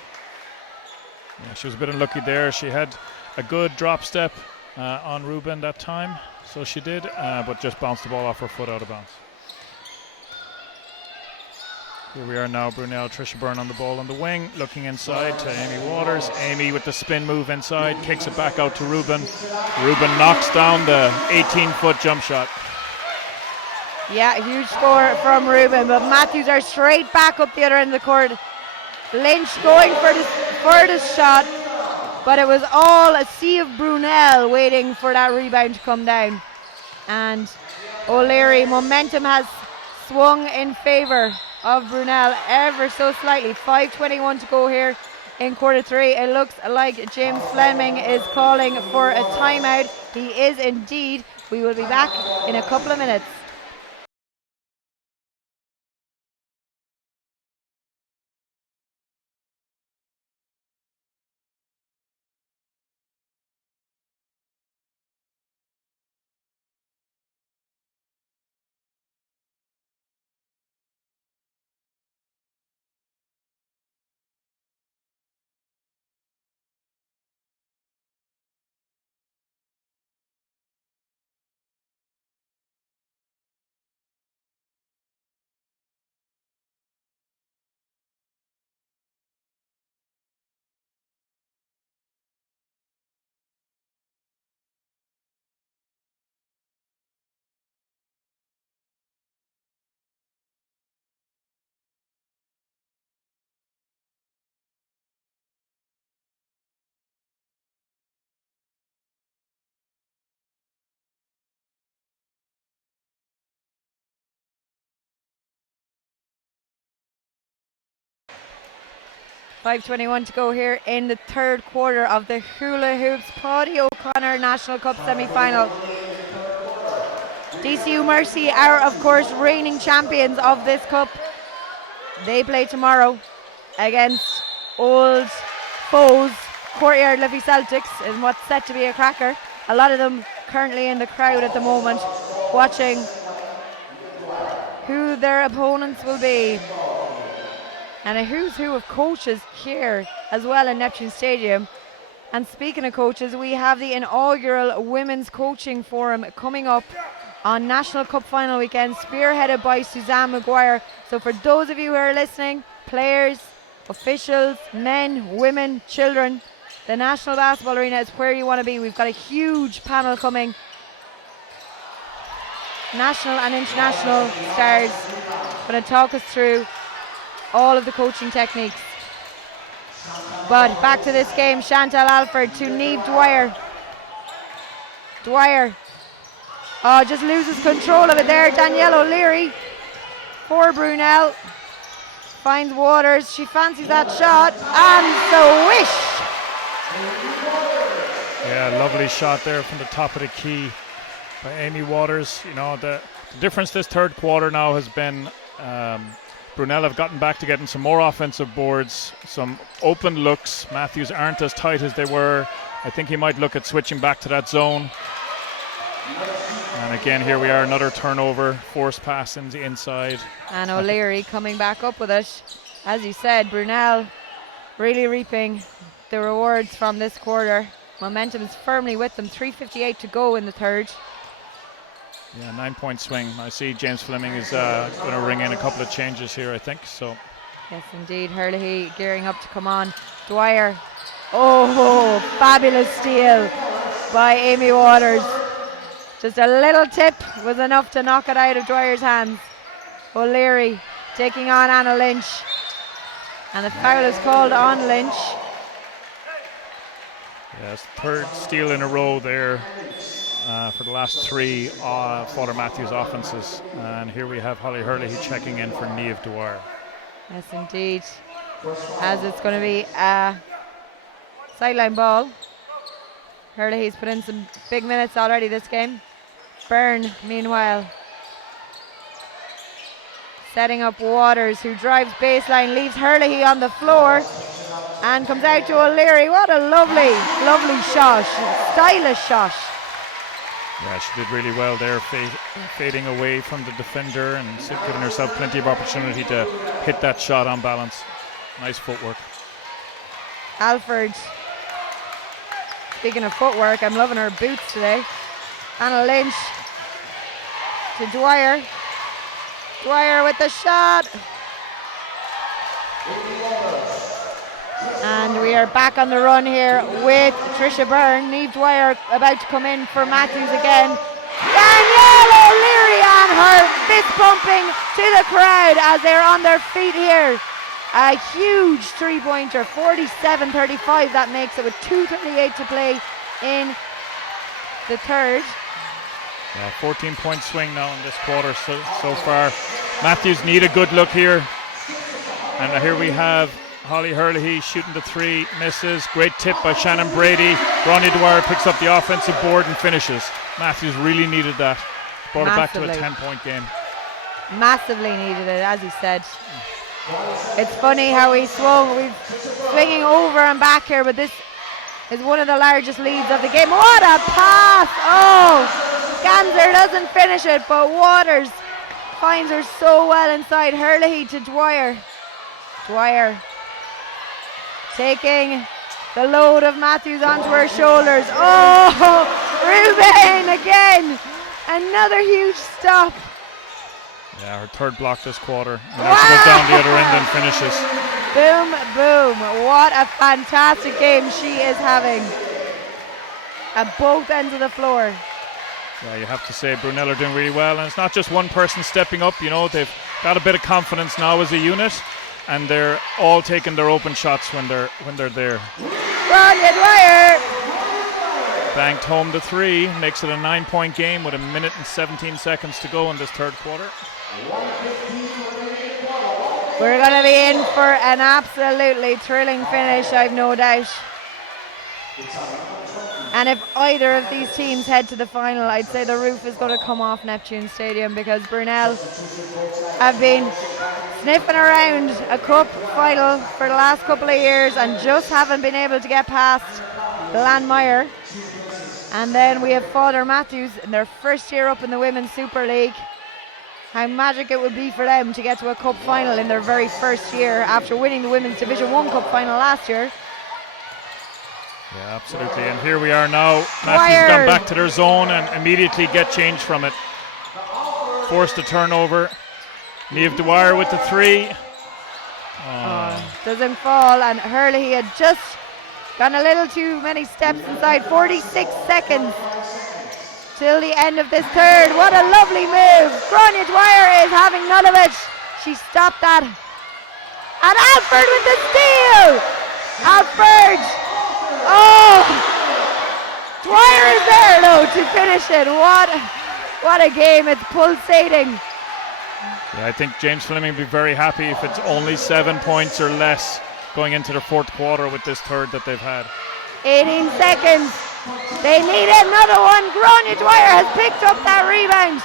Yeah, she was a bit unlucky there. She had a good drop step on Ruben that time, so she did, but just bounced the ball off her foot out of bounds. Here we are now, Brunell, Trisha Byrne on the ball on the wing, looking inside to Amy Waters. Amy with the spin move inside, kicks it back out to Ruben. Ruben knocks down the 18-foot jump shot. Yeah, huge score from Ruben, but Mathews are straight back up the other end of the court. Lynch going for the furthest shot, but it was all a sea of Brunell waiting for that rebound to come down. And O'Leary, momentum has swung in favour of Brunell ever so slightly. 5:21 to go here in quarter three. It looks like James Fleming is calling for a timeout. He is indeed. We will be back in a couple of minutes. .5:21 to go here in the third quarter of the Hula Hoops Paddy O'Connor National Cup semi-final. DCU Mercy are, of course, reigning champions of this cup. They play tomorrow against old foes, Courtyard Liffey Celtics, in what's set to be a cracker. A lot of them currently in the crowd at the moment, watching who their opponents will be. And a who's who of coaches here as well in Neptune Stadium. And speaking of coaches, we have the inaugural Women's Coaching Forum coming up on National Cup Final weekend, spearheaded by Suzanne Maguire. So for those of you who are listening, players, officials, men, women, children, the National Basketball Arena is where you want to be. We've got a huge panel coming. National and international stars going to talk us through all of the coaching techniques. But back to this game, Chantal Alford to Niamh Dwyer. Dwyer, just loses control of it there. Danielle O'Leary for Brunell. Finds Waters, she fancies that shot, and the wish. Yeah, lovely shot there from the top of the key by Amy Waters. You know, the difference this third quarter now has been Brunell have gotten back to getting some more offensive boards, some open looks. Mathews aren't as tight as they were. I think he might look at switching back to that zone. And again, here we are, another turnover, forced pass in the inside. And O'Leary coming back up with it. As you said, Brunell really reaping the rewards from this quarter. Momentum is firmly with them. 3:58 to go in the third. Yeah, 9-point swing. I see James Fleming is going to ring in a couple of changes here, I think. So. Yes, indeed. Hurley gearing up to come on. Dwyer. Oh, fabulous steal by Amy Waters. Just a little tip was enough to knock it out of Dwyer's hands. O'Leary taking on Anna Lynch. And the foul is called on Lynch. Yes, third steal in a row there for the last three Father Mathews offenses. And here we have Holly Hurley checking in for Niamh Dwyer. Yes, indeed. As it's going to be a sideline ball. Hurley's put in some big minutes already this game. Byrne, meanwhile, setting up Waters, who drives baseline, leaves Hurley on the floor and comes out to O'Leary. What a lovely, lovely shot. Stylish shot. Yeah, she did really well there, fading away from the defender and giving herself plenty of opportunity to hit that shot on balance. Nice footwork. Alford. Speaking of footwork, I'm loving her boots today. Anna Lynch to Dwyer. Dwyer with the shot. And we are back on the run here with Trisha Byrne. Niamh Dwyer about to come in for Mathews again. Danielle O'Leary and her fist pumping to the crowd as they're on their feet here. A huge three-pointer, 47-35 that makes it with 2:38 to play in the third. Yeah, 14-point swing now in this quarter so far. Mathews need a good look here. And here we have Holly Hurley shooting the three, misses. Great tip by Shannon Brady. Ronnie Dwyer picks up the offensive board and finishes. Mathews really needed that. Brought it back to a 10-point game. Massively needed it, as he said. It's funny how he swung. We're swinging over and back here, but this is one of the largest leads of the game. What a pass! Oh! Ganser doesn't finish it, but Waters finds her so well inside. Hurley to Dwyer. Dwyer taking the load of Mathews onto her shoulders. Oh! Ruben again! Another huge stop. Yeah, her third block this quarter. And now she goes down the other end and finishes. Boom, boom. What a fantastic game she is having at both ends of the floor. Yeah, you have to say Brunell are doing really well. And it's not just one person stepping up. You know, they've got a bit of confidence now as a unit. And they're all taking their open shots when they're there. Ronnie Dwyer! Banked home the three. Makes it a 9-point game with 1 minute and 17 seconds to go in this third quarter. We're going to be in for an absolutely thrilling finish, I've no doubt. And if either of these teams head to the final, I'd say the roof is going to come off Neptune Stadium, because Brunel have been sniffing around a cup final for the last couple of years and just haven't been able to get past Glanmire. And then we have Father Mathews in their first year up in the Women's Super League. How magic it would be for them to get to a cup final in their very first year after winning the Women's Division 1 Cup final last year. Yeah, absolutely. And here we are now. Mathews gone back to their zone and immediately get change from it. Forced a turnover. Niamh Dwyer with the three. Doesn't fall, and Hurley had just gone a little too many steps inside. 46 seconds till the end of this third. What a lovely move. Grania Dwyer is having none of it. She stopped that. And Alford with the steal. Alford. Oh. Dwyer is there though to finish it. What a game. It's pulsating. Yeah, I think James Fleming will be very happy if it's only 7 points or less going into the fourth quarter with this third that they've had. 18 seconds. They need another one. Grania Dwyer has picked up that rebound.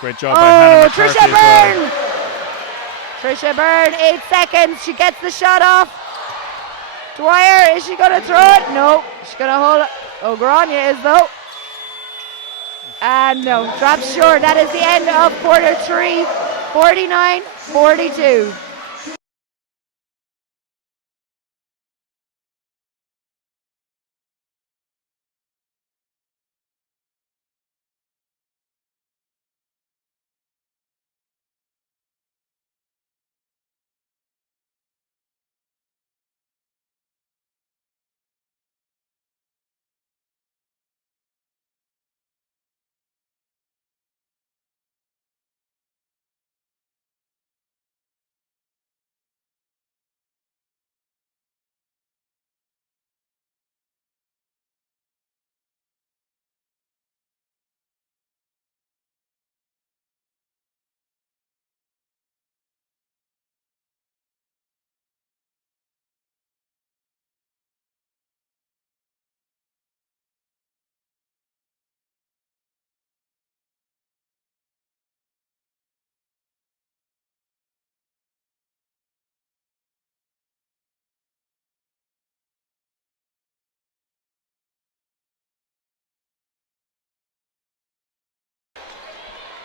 Great job by Hannah McCarthy. Trisha Byrne. Trisha Byrne, 8 seconds. She gets the shot off. Dwyer, is she going to throw it? No. She's going to hold it. Oh, Grania is though. And no, drops short. That is the end of quarter three. 49-42.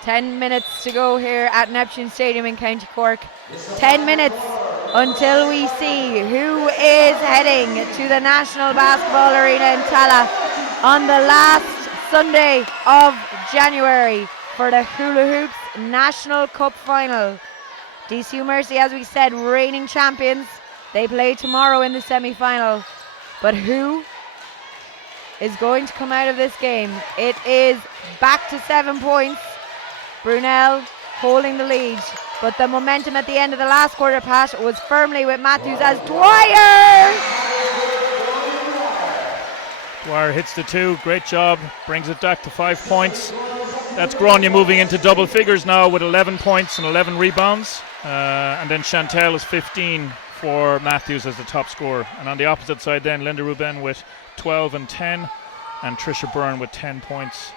10 minutes to go here at Neptune Stadium in County Cork. 10 minutes until we see who is heading to the National Basketball Arena in Tala on the last Sunday of January for the Hula Hoops National Cup Final. DCU Mercy, as we said, reigning champions. They play tomorrow in the semi-final. But who is going to come out of this game? It is back to 7 points. Brunell holding the lead. But the momentum at the end of the last quarter, Pat, was firmly with Mathews as Dwyer! Dwyer hits the 2. Great job. Brings it back to 5 points. That's Grania moving into double figures now with 11 points and 11 rebounds. And then Chantel is 15 for Mathews as the top scorer. And on the opposite side then, Linda Ruben with 12 and 10. And Trisha Byrne with 10 points,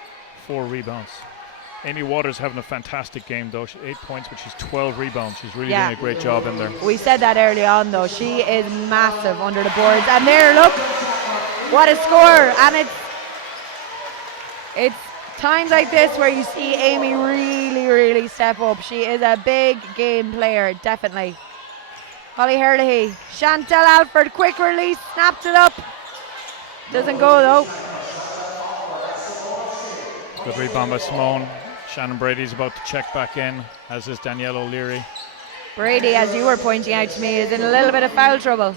4 rebounds. Amy Waters having a fantastic game though. 8 points, but she's 12 rebounds. She's really doing a great job in there. We said that early on though. She is massive under the boards. And there, look, what a score. And it's times like this where you see Amy really step up. She is a big game player, definitely. Holly Herlihy, Chantel Alford, quick release, snapped it up. Doesn't go though. Good rebound by Simone. Shannon Brady's about to check back in, as is Danielle O'Leary. Brady, as you were pointing out to me, is in a little bit of foul trouble.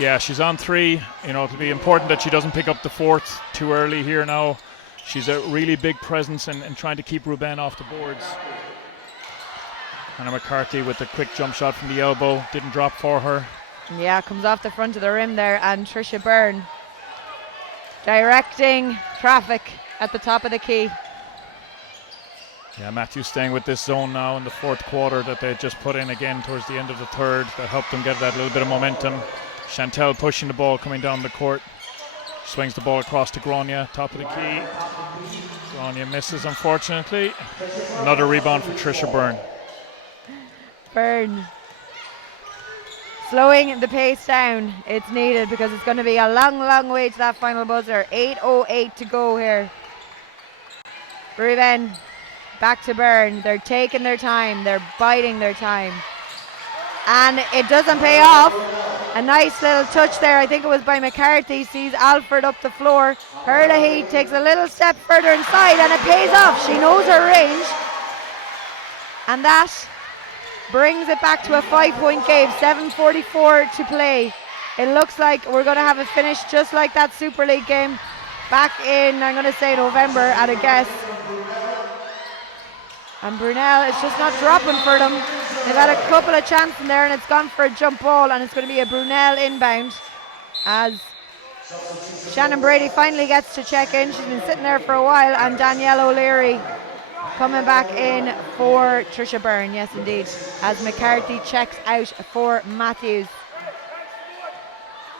Yeah, she's on 3. You know, it'll be important that she doesn't pick up the 4th too early here now. She's a really big presence in trying to keep Ruben off the boards. Hannah McCarthy with a quick jump shot from the elbow. Didn't drop for her. Yeah, comes off the front of the rim there. And Trisha Byrne directing traffic at the top of the key. Yeah, Mathews staying with this zone now in the 4th quarter that they just put in again towards the end of the 3rd. That helped them get that little bit of momentum. Chantel pushing the ball coming down the court. Swings the ball across to Grania, top of the key. Grania misses, unfortunately. Another rebound for Trisha Byrne. Byrne slowing the pace down. It's needed because it's going to be a long way to that final buzzer. 8:08 to go here. Ruben back to Byrne. They're taking their time. They're biding their time. And it doesn't pay off. A nice little touch there. I think it was by McCarthy. Sees Alford up the floor. Herlihy takes a little step further inside and it pays off. She knows her range. And that brings it back to a 5-point game. 7:44 to play. It looks like we're going to have a finish just like that Super League game back in, I'm going to say November at a guess. And Brunell is just not dropping for them. They've had a couple of chances in there and it's gone for a jump ball and it's going to be a Brunell inbound as Shannon Brady finally gets to check in. She's been sitting there for a while, and Danielle O'Leary coming back in for Trisha Byrne. Yes, indeed, as McCarthy checks out for Mathews.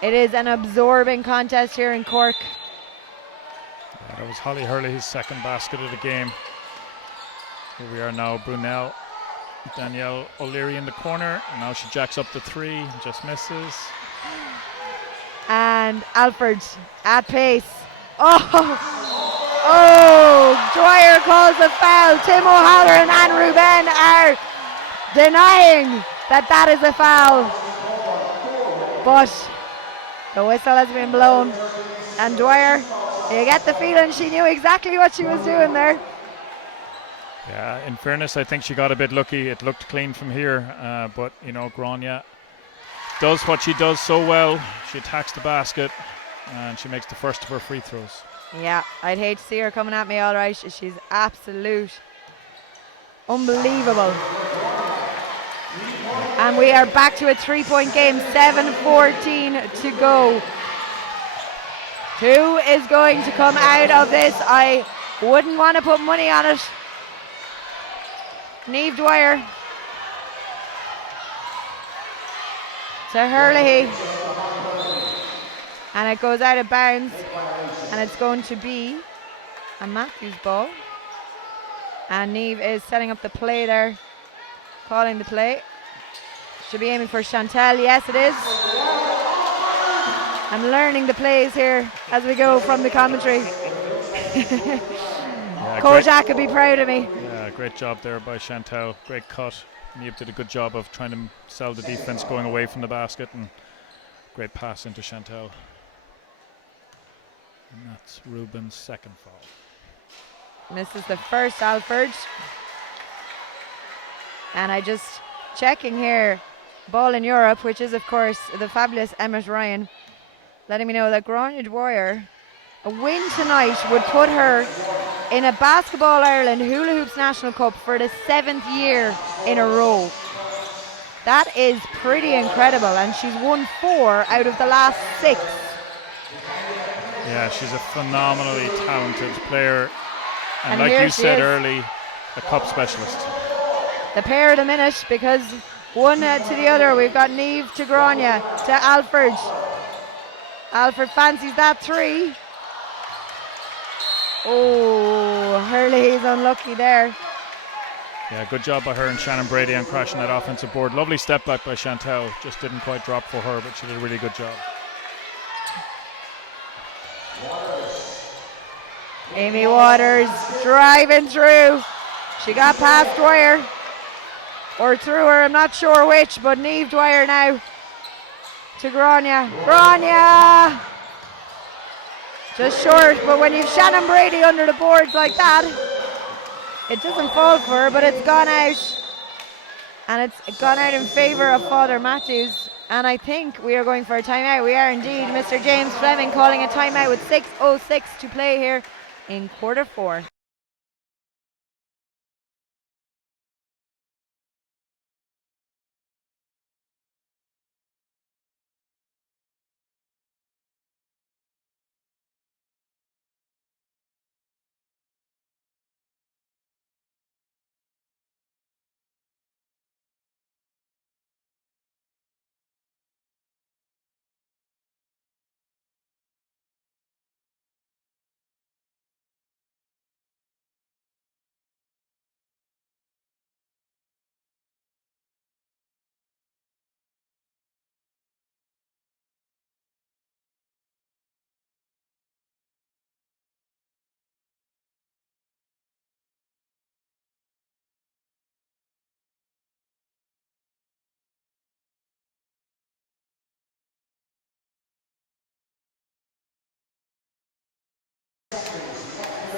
It is an absorbing contest here in Cork. Yeah, that was Holly Hurley's second basket of the game. Here we are now, Brunell. Danielle O'Leary in the corner, and now she jacks up the 3, just misses. And Alford at pace. Oh, Dwyer calls a foul. Tim O'Halloran and Ruben are denying that is a foul. But the whistle has been blown. And Dwyer, you get the feeling she knew exactly what she was doing there. Yeah, in fairness, I think she got a bit lucky. It looked clean from here, but you know, Grania does what she does so well. She attacks the basket and she makes the first of her free throws. Yeah, I'd hate to see her coming at me all right. She's absolute unbelievable. And we are back to a 3-point game, 7:14 to go. Who is going to come out of this? I wouldn't want to put money on it. Niamh Dwyer to Herlihy, and it goes out of bounds, and it's going to be a Mathews ball, and Niamh is setting up the play there, calling the play. Should be aiming for Chantel. Yes, it is. I'm learning the plays here as we go from the commentary. Yeah, Kojak could be proud of me. Yeah, great job there by Chantal. Great cut. Niamh did a good job of trying to sell the defense going away from the basket, and great pass into Chantal. And that's Ruben's second foul. Misses the first, Alford. And I just checking here, Ball in Europe, which is of course the fabulous Emmett Ryan, letting me know that Grania Dwyer, a win tonight would put her in a Basketball Ireland Hula Hoops National Cup for the 7th year in a row. That is pretty incredible, and she's won 4 out of the last 6. Yeah, she's a phenomenally talented player, and And like you she said is. early, a cup specialist. The pair at the minute, because one to the other. We've got Niamh to Grania to Alford. Alford fancies that 3. Oh, Hurley's unlucky there. Yeah, good job by her and Shannon Brady on crashing that offensive board. Lovely step back by Chantal. Just didn't quite drop for her, but she did a really good job. Amy Waters driving through. She got past Dwyer. Or through her, I'm not sure which, but Niamh Dwyer now to Grania. Grania! Just short, but when you've Shannon Brady under the boards like that, it doesn't fall for her, but it's gone out. And it's gone out in favour of Father Mathews. And I think we are going for a timeout. We are indeed. Mr. James Fleming calling a timeout with 6:06 to play here in quarter 4.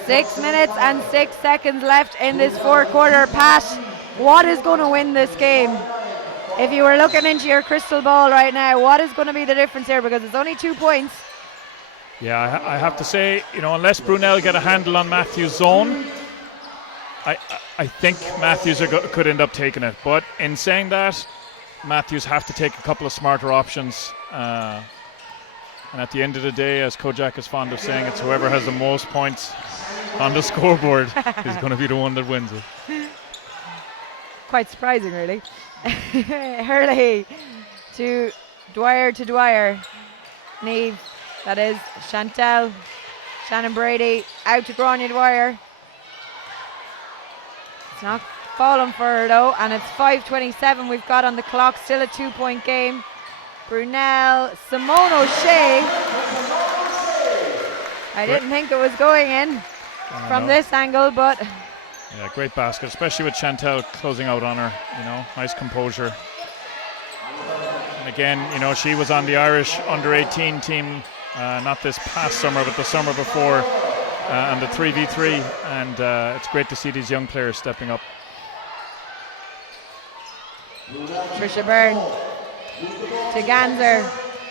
Six minutes and 6 seconds left in this fourth quarter. Pat, what is going to win this game? If you were looking into your crystal ball right now, what is going to be the difference here? Because it's only 2 points. Yeah, I have to say, unless Brunell get a handle on Mathews' zone, I think Mathews could end up taking it. But in saying that, Mathews have to take a couple of smarter options. And at the end of the day, as Kojak is fond of saying, it's whoever has the most points on the scoreboard is going to be the one that wins it. Quite surprising, really. Hurley to Dwyer Niamh, that is Chantal. Shannon Brady out to Grania Dwyer. It's not falling for her though, and it's 5:27 we've got on the clock. Still a 2-point game. Brunell, Simone O'Shea. I didn't think it was going in from this angle, but yeah, great basket, especially with Chantal closing out on her. Nice composure. And again, she was on the Irish under-18 team, not this past summer, but the summer before, and the 3v3. And it's great to see these young players stepping up. Trisha Byrne to Ganser.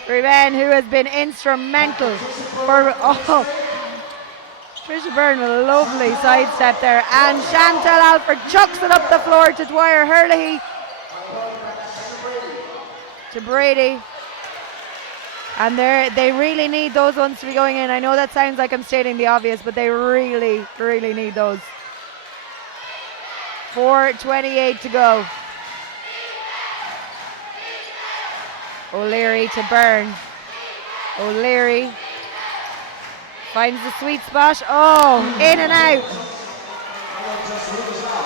Ruben, who has been instrumental for Trisha Byrne with a lovely sidestep there, and Chantal Alford chucks it up the floor to Dwyer. Hurley to Brady, and they really need those ones to be going in. I know that sounds like I'm stating the obvious, but they really, really need those. 4:28 to go. O'Leary to Byrne. O'Leary finds the sweet spot. Oh, in and out.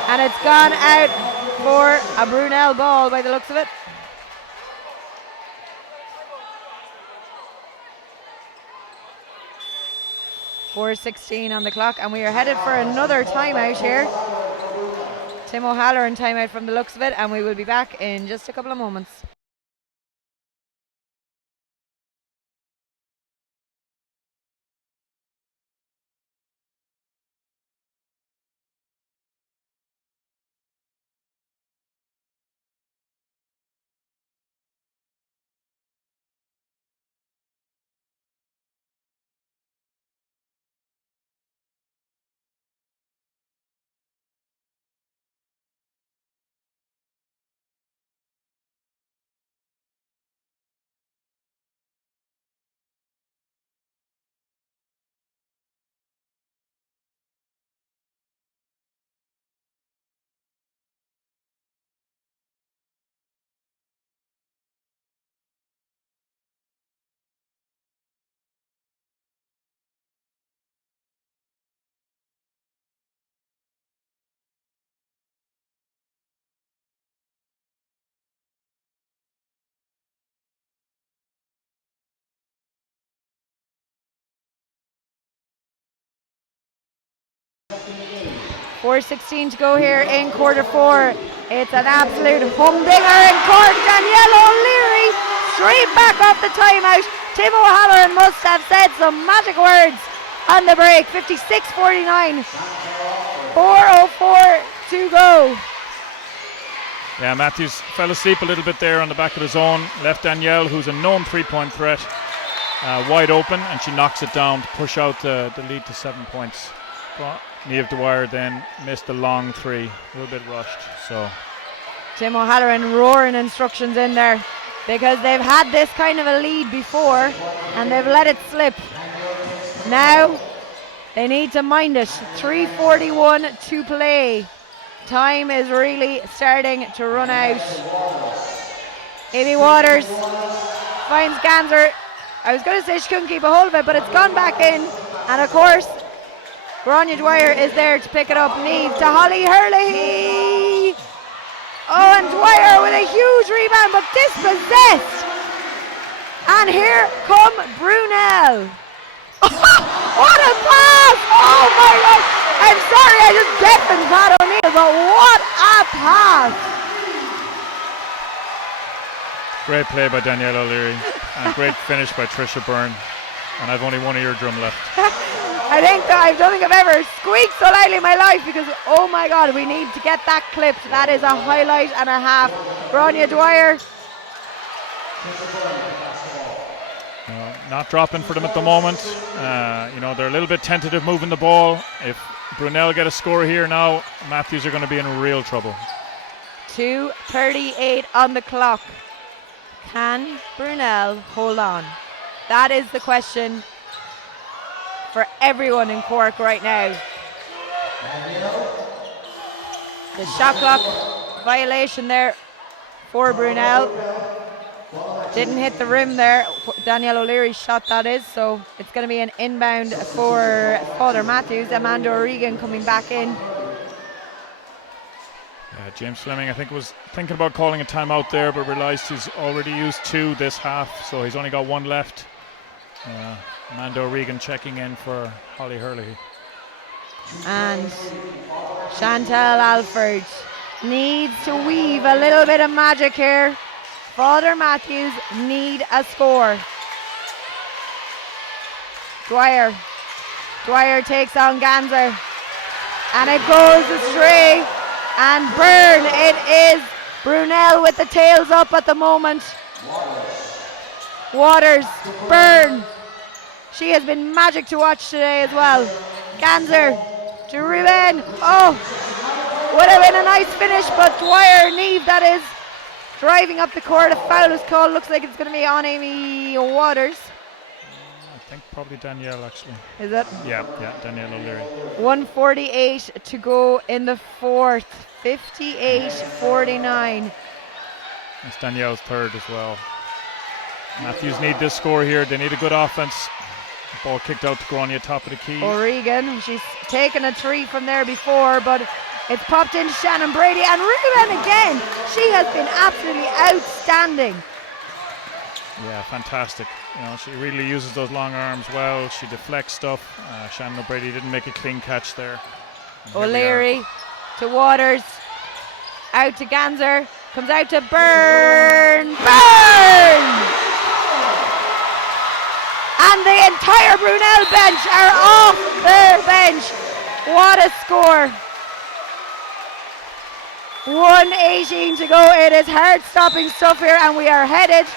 And it's gone out for a Brunell ball by the looks of it. .4:16 on the clock, and we are headed for another timeout here. Tim O'Halloran timeout from the looks of it, and we will be back in just a couple of moments. .4:16 to go here in quarter 4. It's an absolute humdinger in Cork. Danielle O'Leary straight back off the timeout. Tim O'Halloran must have said some magic words on the break. 56-49. 4:04 to go. Yeah, Mathews fell asleep a little bit there on the back of the zone. Left Danielle, who's a known three-point threat, wide open, and she knocks it down to push out the lead to 7 points. But Niamh Dwyer then missed a long three, a little bit rushed. So Tim O'Halloran roaring instructions in there, because they've had this kind of a lead before and they've let it slip. Now they need to mind it. 3:41 to play. Time is really starting to run out. Amy Waters finds Ganser. I was going to say she couldn't keep a hold of it, but it's gone back in. And of course, Grania Dwyer is there to pick it up. Niamh to Holly Hurley. Oh, and Dwyer with a huge rebound, but dispossessed. And here come Brunell. What a pass! Oh my God! I'm sorry, I just deafened Pat O'Neill, but what a pass! great play by Danielle O'Leary and great finish by Trisha Byrne. And I've only one eardrum left. I don't think I've ever squeaked so loudly in my life, because oh my God, we need to get that clipped. That is a highlight and a half. Grania Dwyer. Not dropping for them at the moment. They're a little bit tentative moving the ball. If Brunell get a score here now, Mathews are going to be in real trouble. 2:38 on the clock. Can Brunell hold on? That is the question for everyone in Cork right now. The shot clock violation there for Brunell. Didn't hit the rim there. Danielle O'Leary's shot, that is. So it's going to be an inbound for Father Mathews. Amanda O'Regan coming back in. James Fleming, I think, was thinking about calling a timeout there, but realised he's already used 2 this half, so he's only got 1 left. Amanda O'Regan checking in for Holly Hurley. And Chantal Alford needs to weave a little bit of magic here. Father Mathews need a score. Dwyer takes on Ganser, and it goes astray. And Byrne, it is Brunell with the tails up at the moment. Waters, Byrne. She has been magic to watch today as well. Ganser to Ruben. Oh, would have been a nice finish, but Dwyer, Niamh that is, driving up the court. A foul is called. Looks like it's going to be on Amy Waters. I think probably Danielle, actually. Is it? Yeah, Danielle O'Leary. 1:48 to go in the fourth. 58-49. It's Danielle's third as well. Mathews need this score here. They need a good offense. Ball kicked out to Grania, top of the key. O'Regan, she's taken a 3 from there before, but it's popped into Shannon Brady. And Ruben again. She has been absolutely outstanding. Yeah, fantastic. She really uses those long arms well. She deflects stuff. Shannon O'Brady didn't make a clean catch there. O'Leary to Waters. Out to Ganser. Comes out to Byrne. Byrne! And the entire Brunell bench are off their bench. What a score. 1:18 to go. It is hard stopping stuff here, and we are headed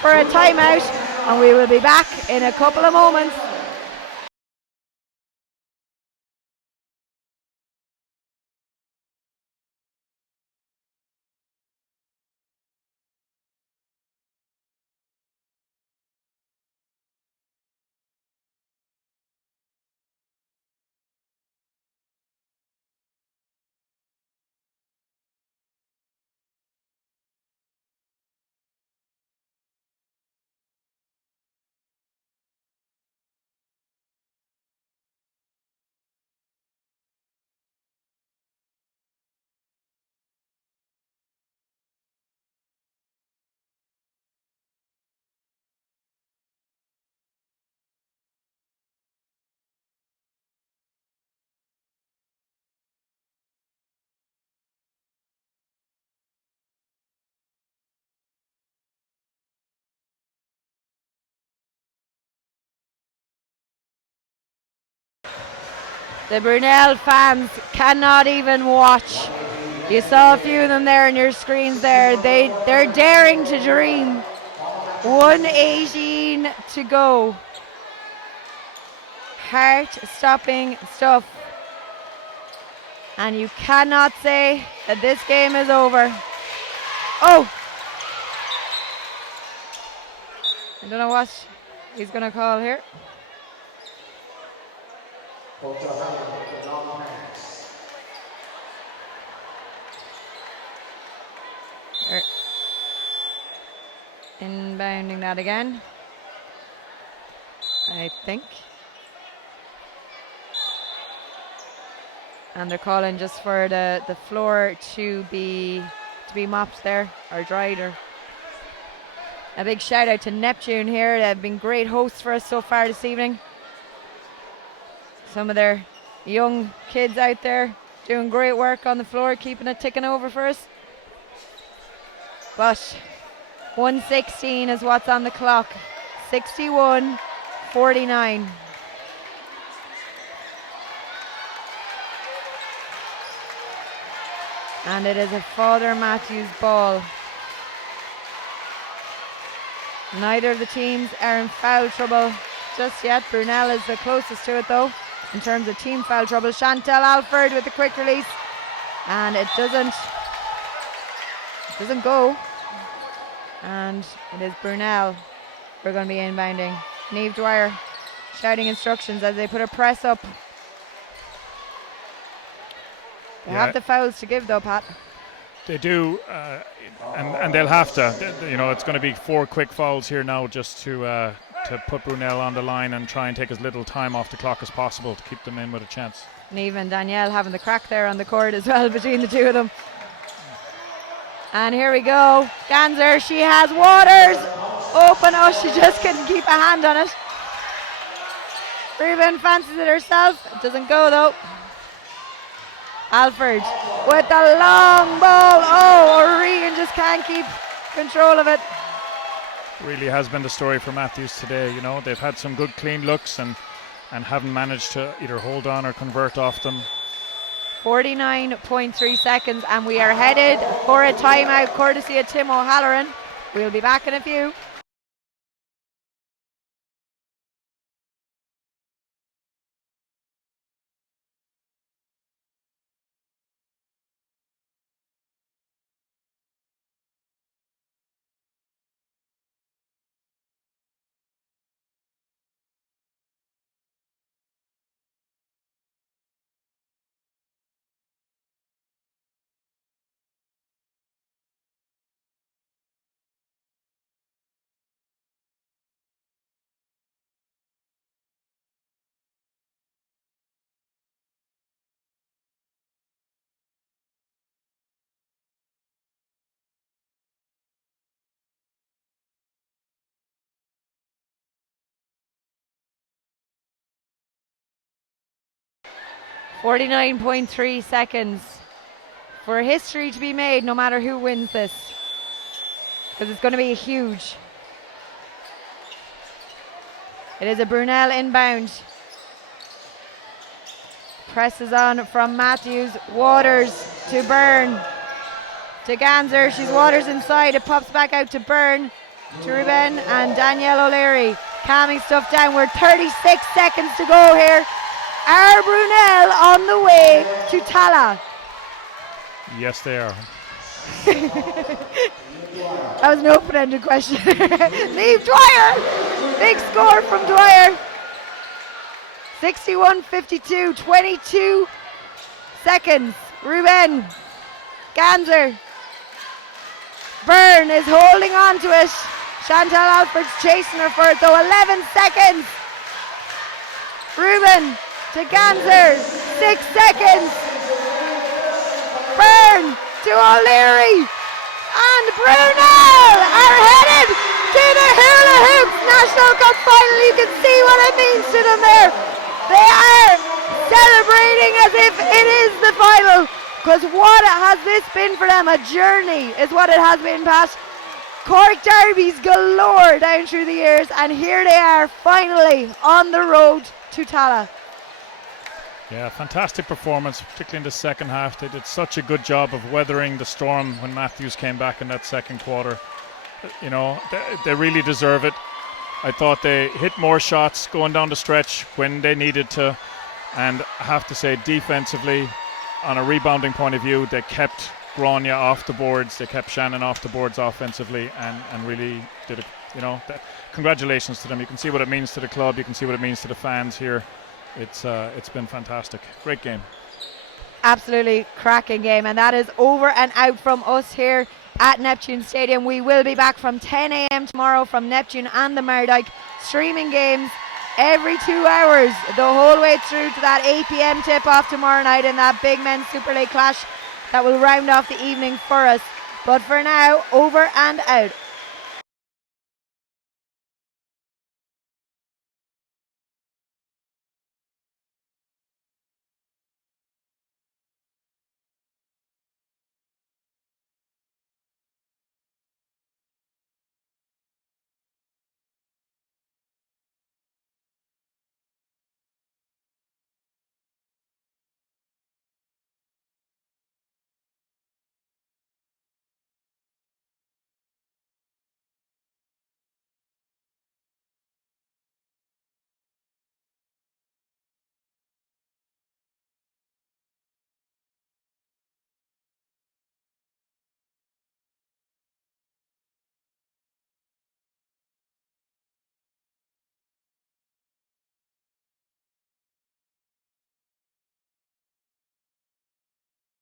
for a timeout, and we will be back in a couple of moments. The Brunell fans cannot even watch. You saw a few of them there on your screens there. They're daring to dream. 1:18 to go. Heart-stopping stuff. And you cannot say that this game is over. Oh! I don't know what he's going to call here. Inbounding that again, I think. And they're calling just for the floor to be mopped there, or dried. Or a big shout out to Neptune here. They've been great hosts for us so far this evening. Some of their young kids out there doing great work on the floor, keeping it ticking over for us. But 1:16 is what's on the clock. 61-49. And it is a Father Mathews ball. Neither of the teams are in foul trouble just yet. Brunell is the closest to it though, in terms of team foul trouble. Chantal Alford with the quick release. And it doesn't go. And it is Brunell we're going to be inbounding. Niamh Dwyer shouting instructions as they put a press up. They have the fouls to give though, Pat. They do, and they'll have to. You know, it's going to be 4 quick fouls here now just to put Brunell on the line and try and take as little time off the clock as possible to keep them in with a chance. Niamh and Danielle having the crack there on the court as well between the two of them. And here we go. Ganser, she has Waters open. Oh, she just couldn't keep a hand on it. Reuben fancies it herself. It doesn't go though. Alford with the long ball. Oh, O'Regan just can't keep control of it. Really has been the story for Mathews today. You know, they've had some good clean looks and haven't managed to either hold on or convert off them. 49.3 seconds and we are headed for a timeout courtesy of Tim O'Halloran. We'll be back in a few. .3 seconds for history to be made no matter who wins this, because it's going to be huge. It is a Brunell inbound. Presses on from Mathews. Waters to Byrne. To Ganser. She's Waters inside. It pops back out to Byrne. To Ruben and Danielle O'Leary. Calming stuff down. We're 36 seconds to go here. Are Brunell on the way to Tala? Yes, they are. That was an open-ended question. Leave Dwyer! Big score from Dwyer. 61-52, 22 seconds. Ruben. Ganser. Byrne is holding on to it. Chantal Alfred's chasing her for it though. 11 seconds. Ruben to Ganser. 6 seconds. Byrne to O'Leary. And Brunel are headed to the Hula Hoops National Cup final. You can see what it means to them there. They are celebrating as if it is the final, because what has this been for them? A journey is what it has been past. Cork derbies galore down through the years, and here they are finally on the road to Tala. Yeah, fantastic performance, particularly in the second half. They did such a good job of weathering the storm when Mathews came back in that second quarter. You know, they really deserve it. I thought they hit more shots going down the stretch when they needed to, and I have to say defensively, on a rebounding point of view, they kept Grania off the boards, they kept Shannon off the boards offensively, and really did it. You know, congratulations to them. You can see what it means to the club, you can see what it means to the fans here. It's been fantastic. Great game. Absolutely cracking game, and that is over and out from us here at Neptune Stadium. We will be back from 10 a.m. tomorrow from Neptune and the Mardyke, streaming games every 2 hours the whole way through to that 8 p.m. tip-off tomorrow night in that big men's Super League clash that will round off the evening for us. But for now, over and out.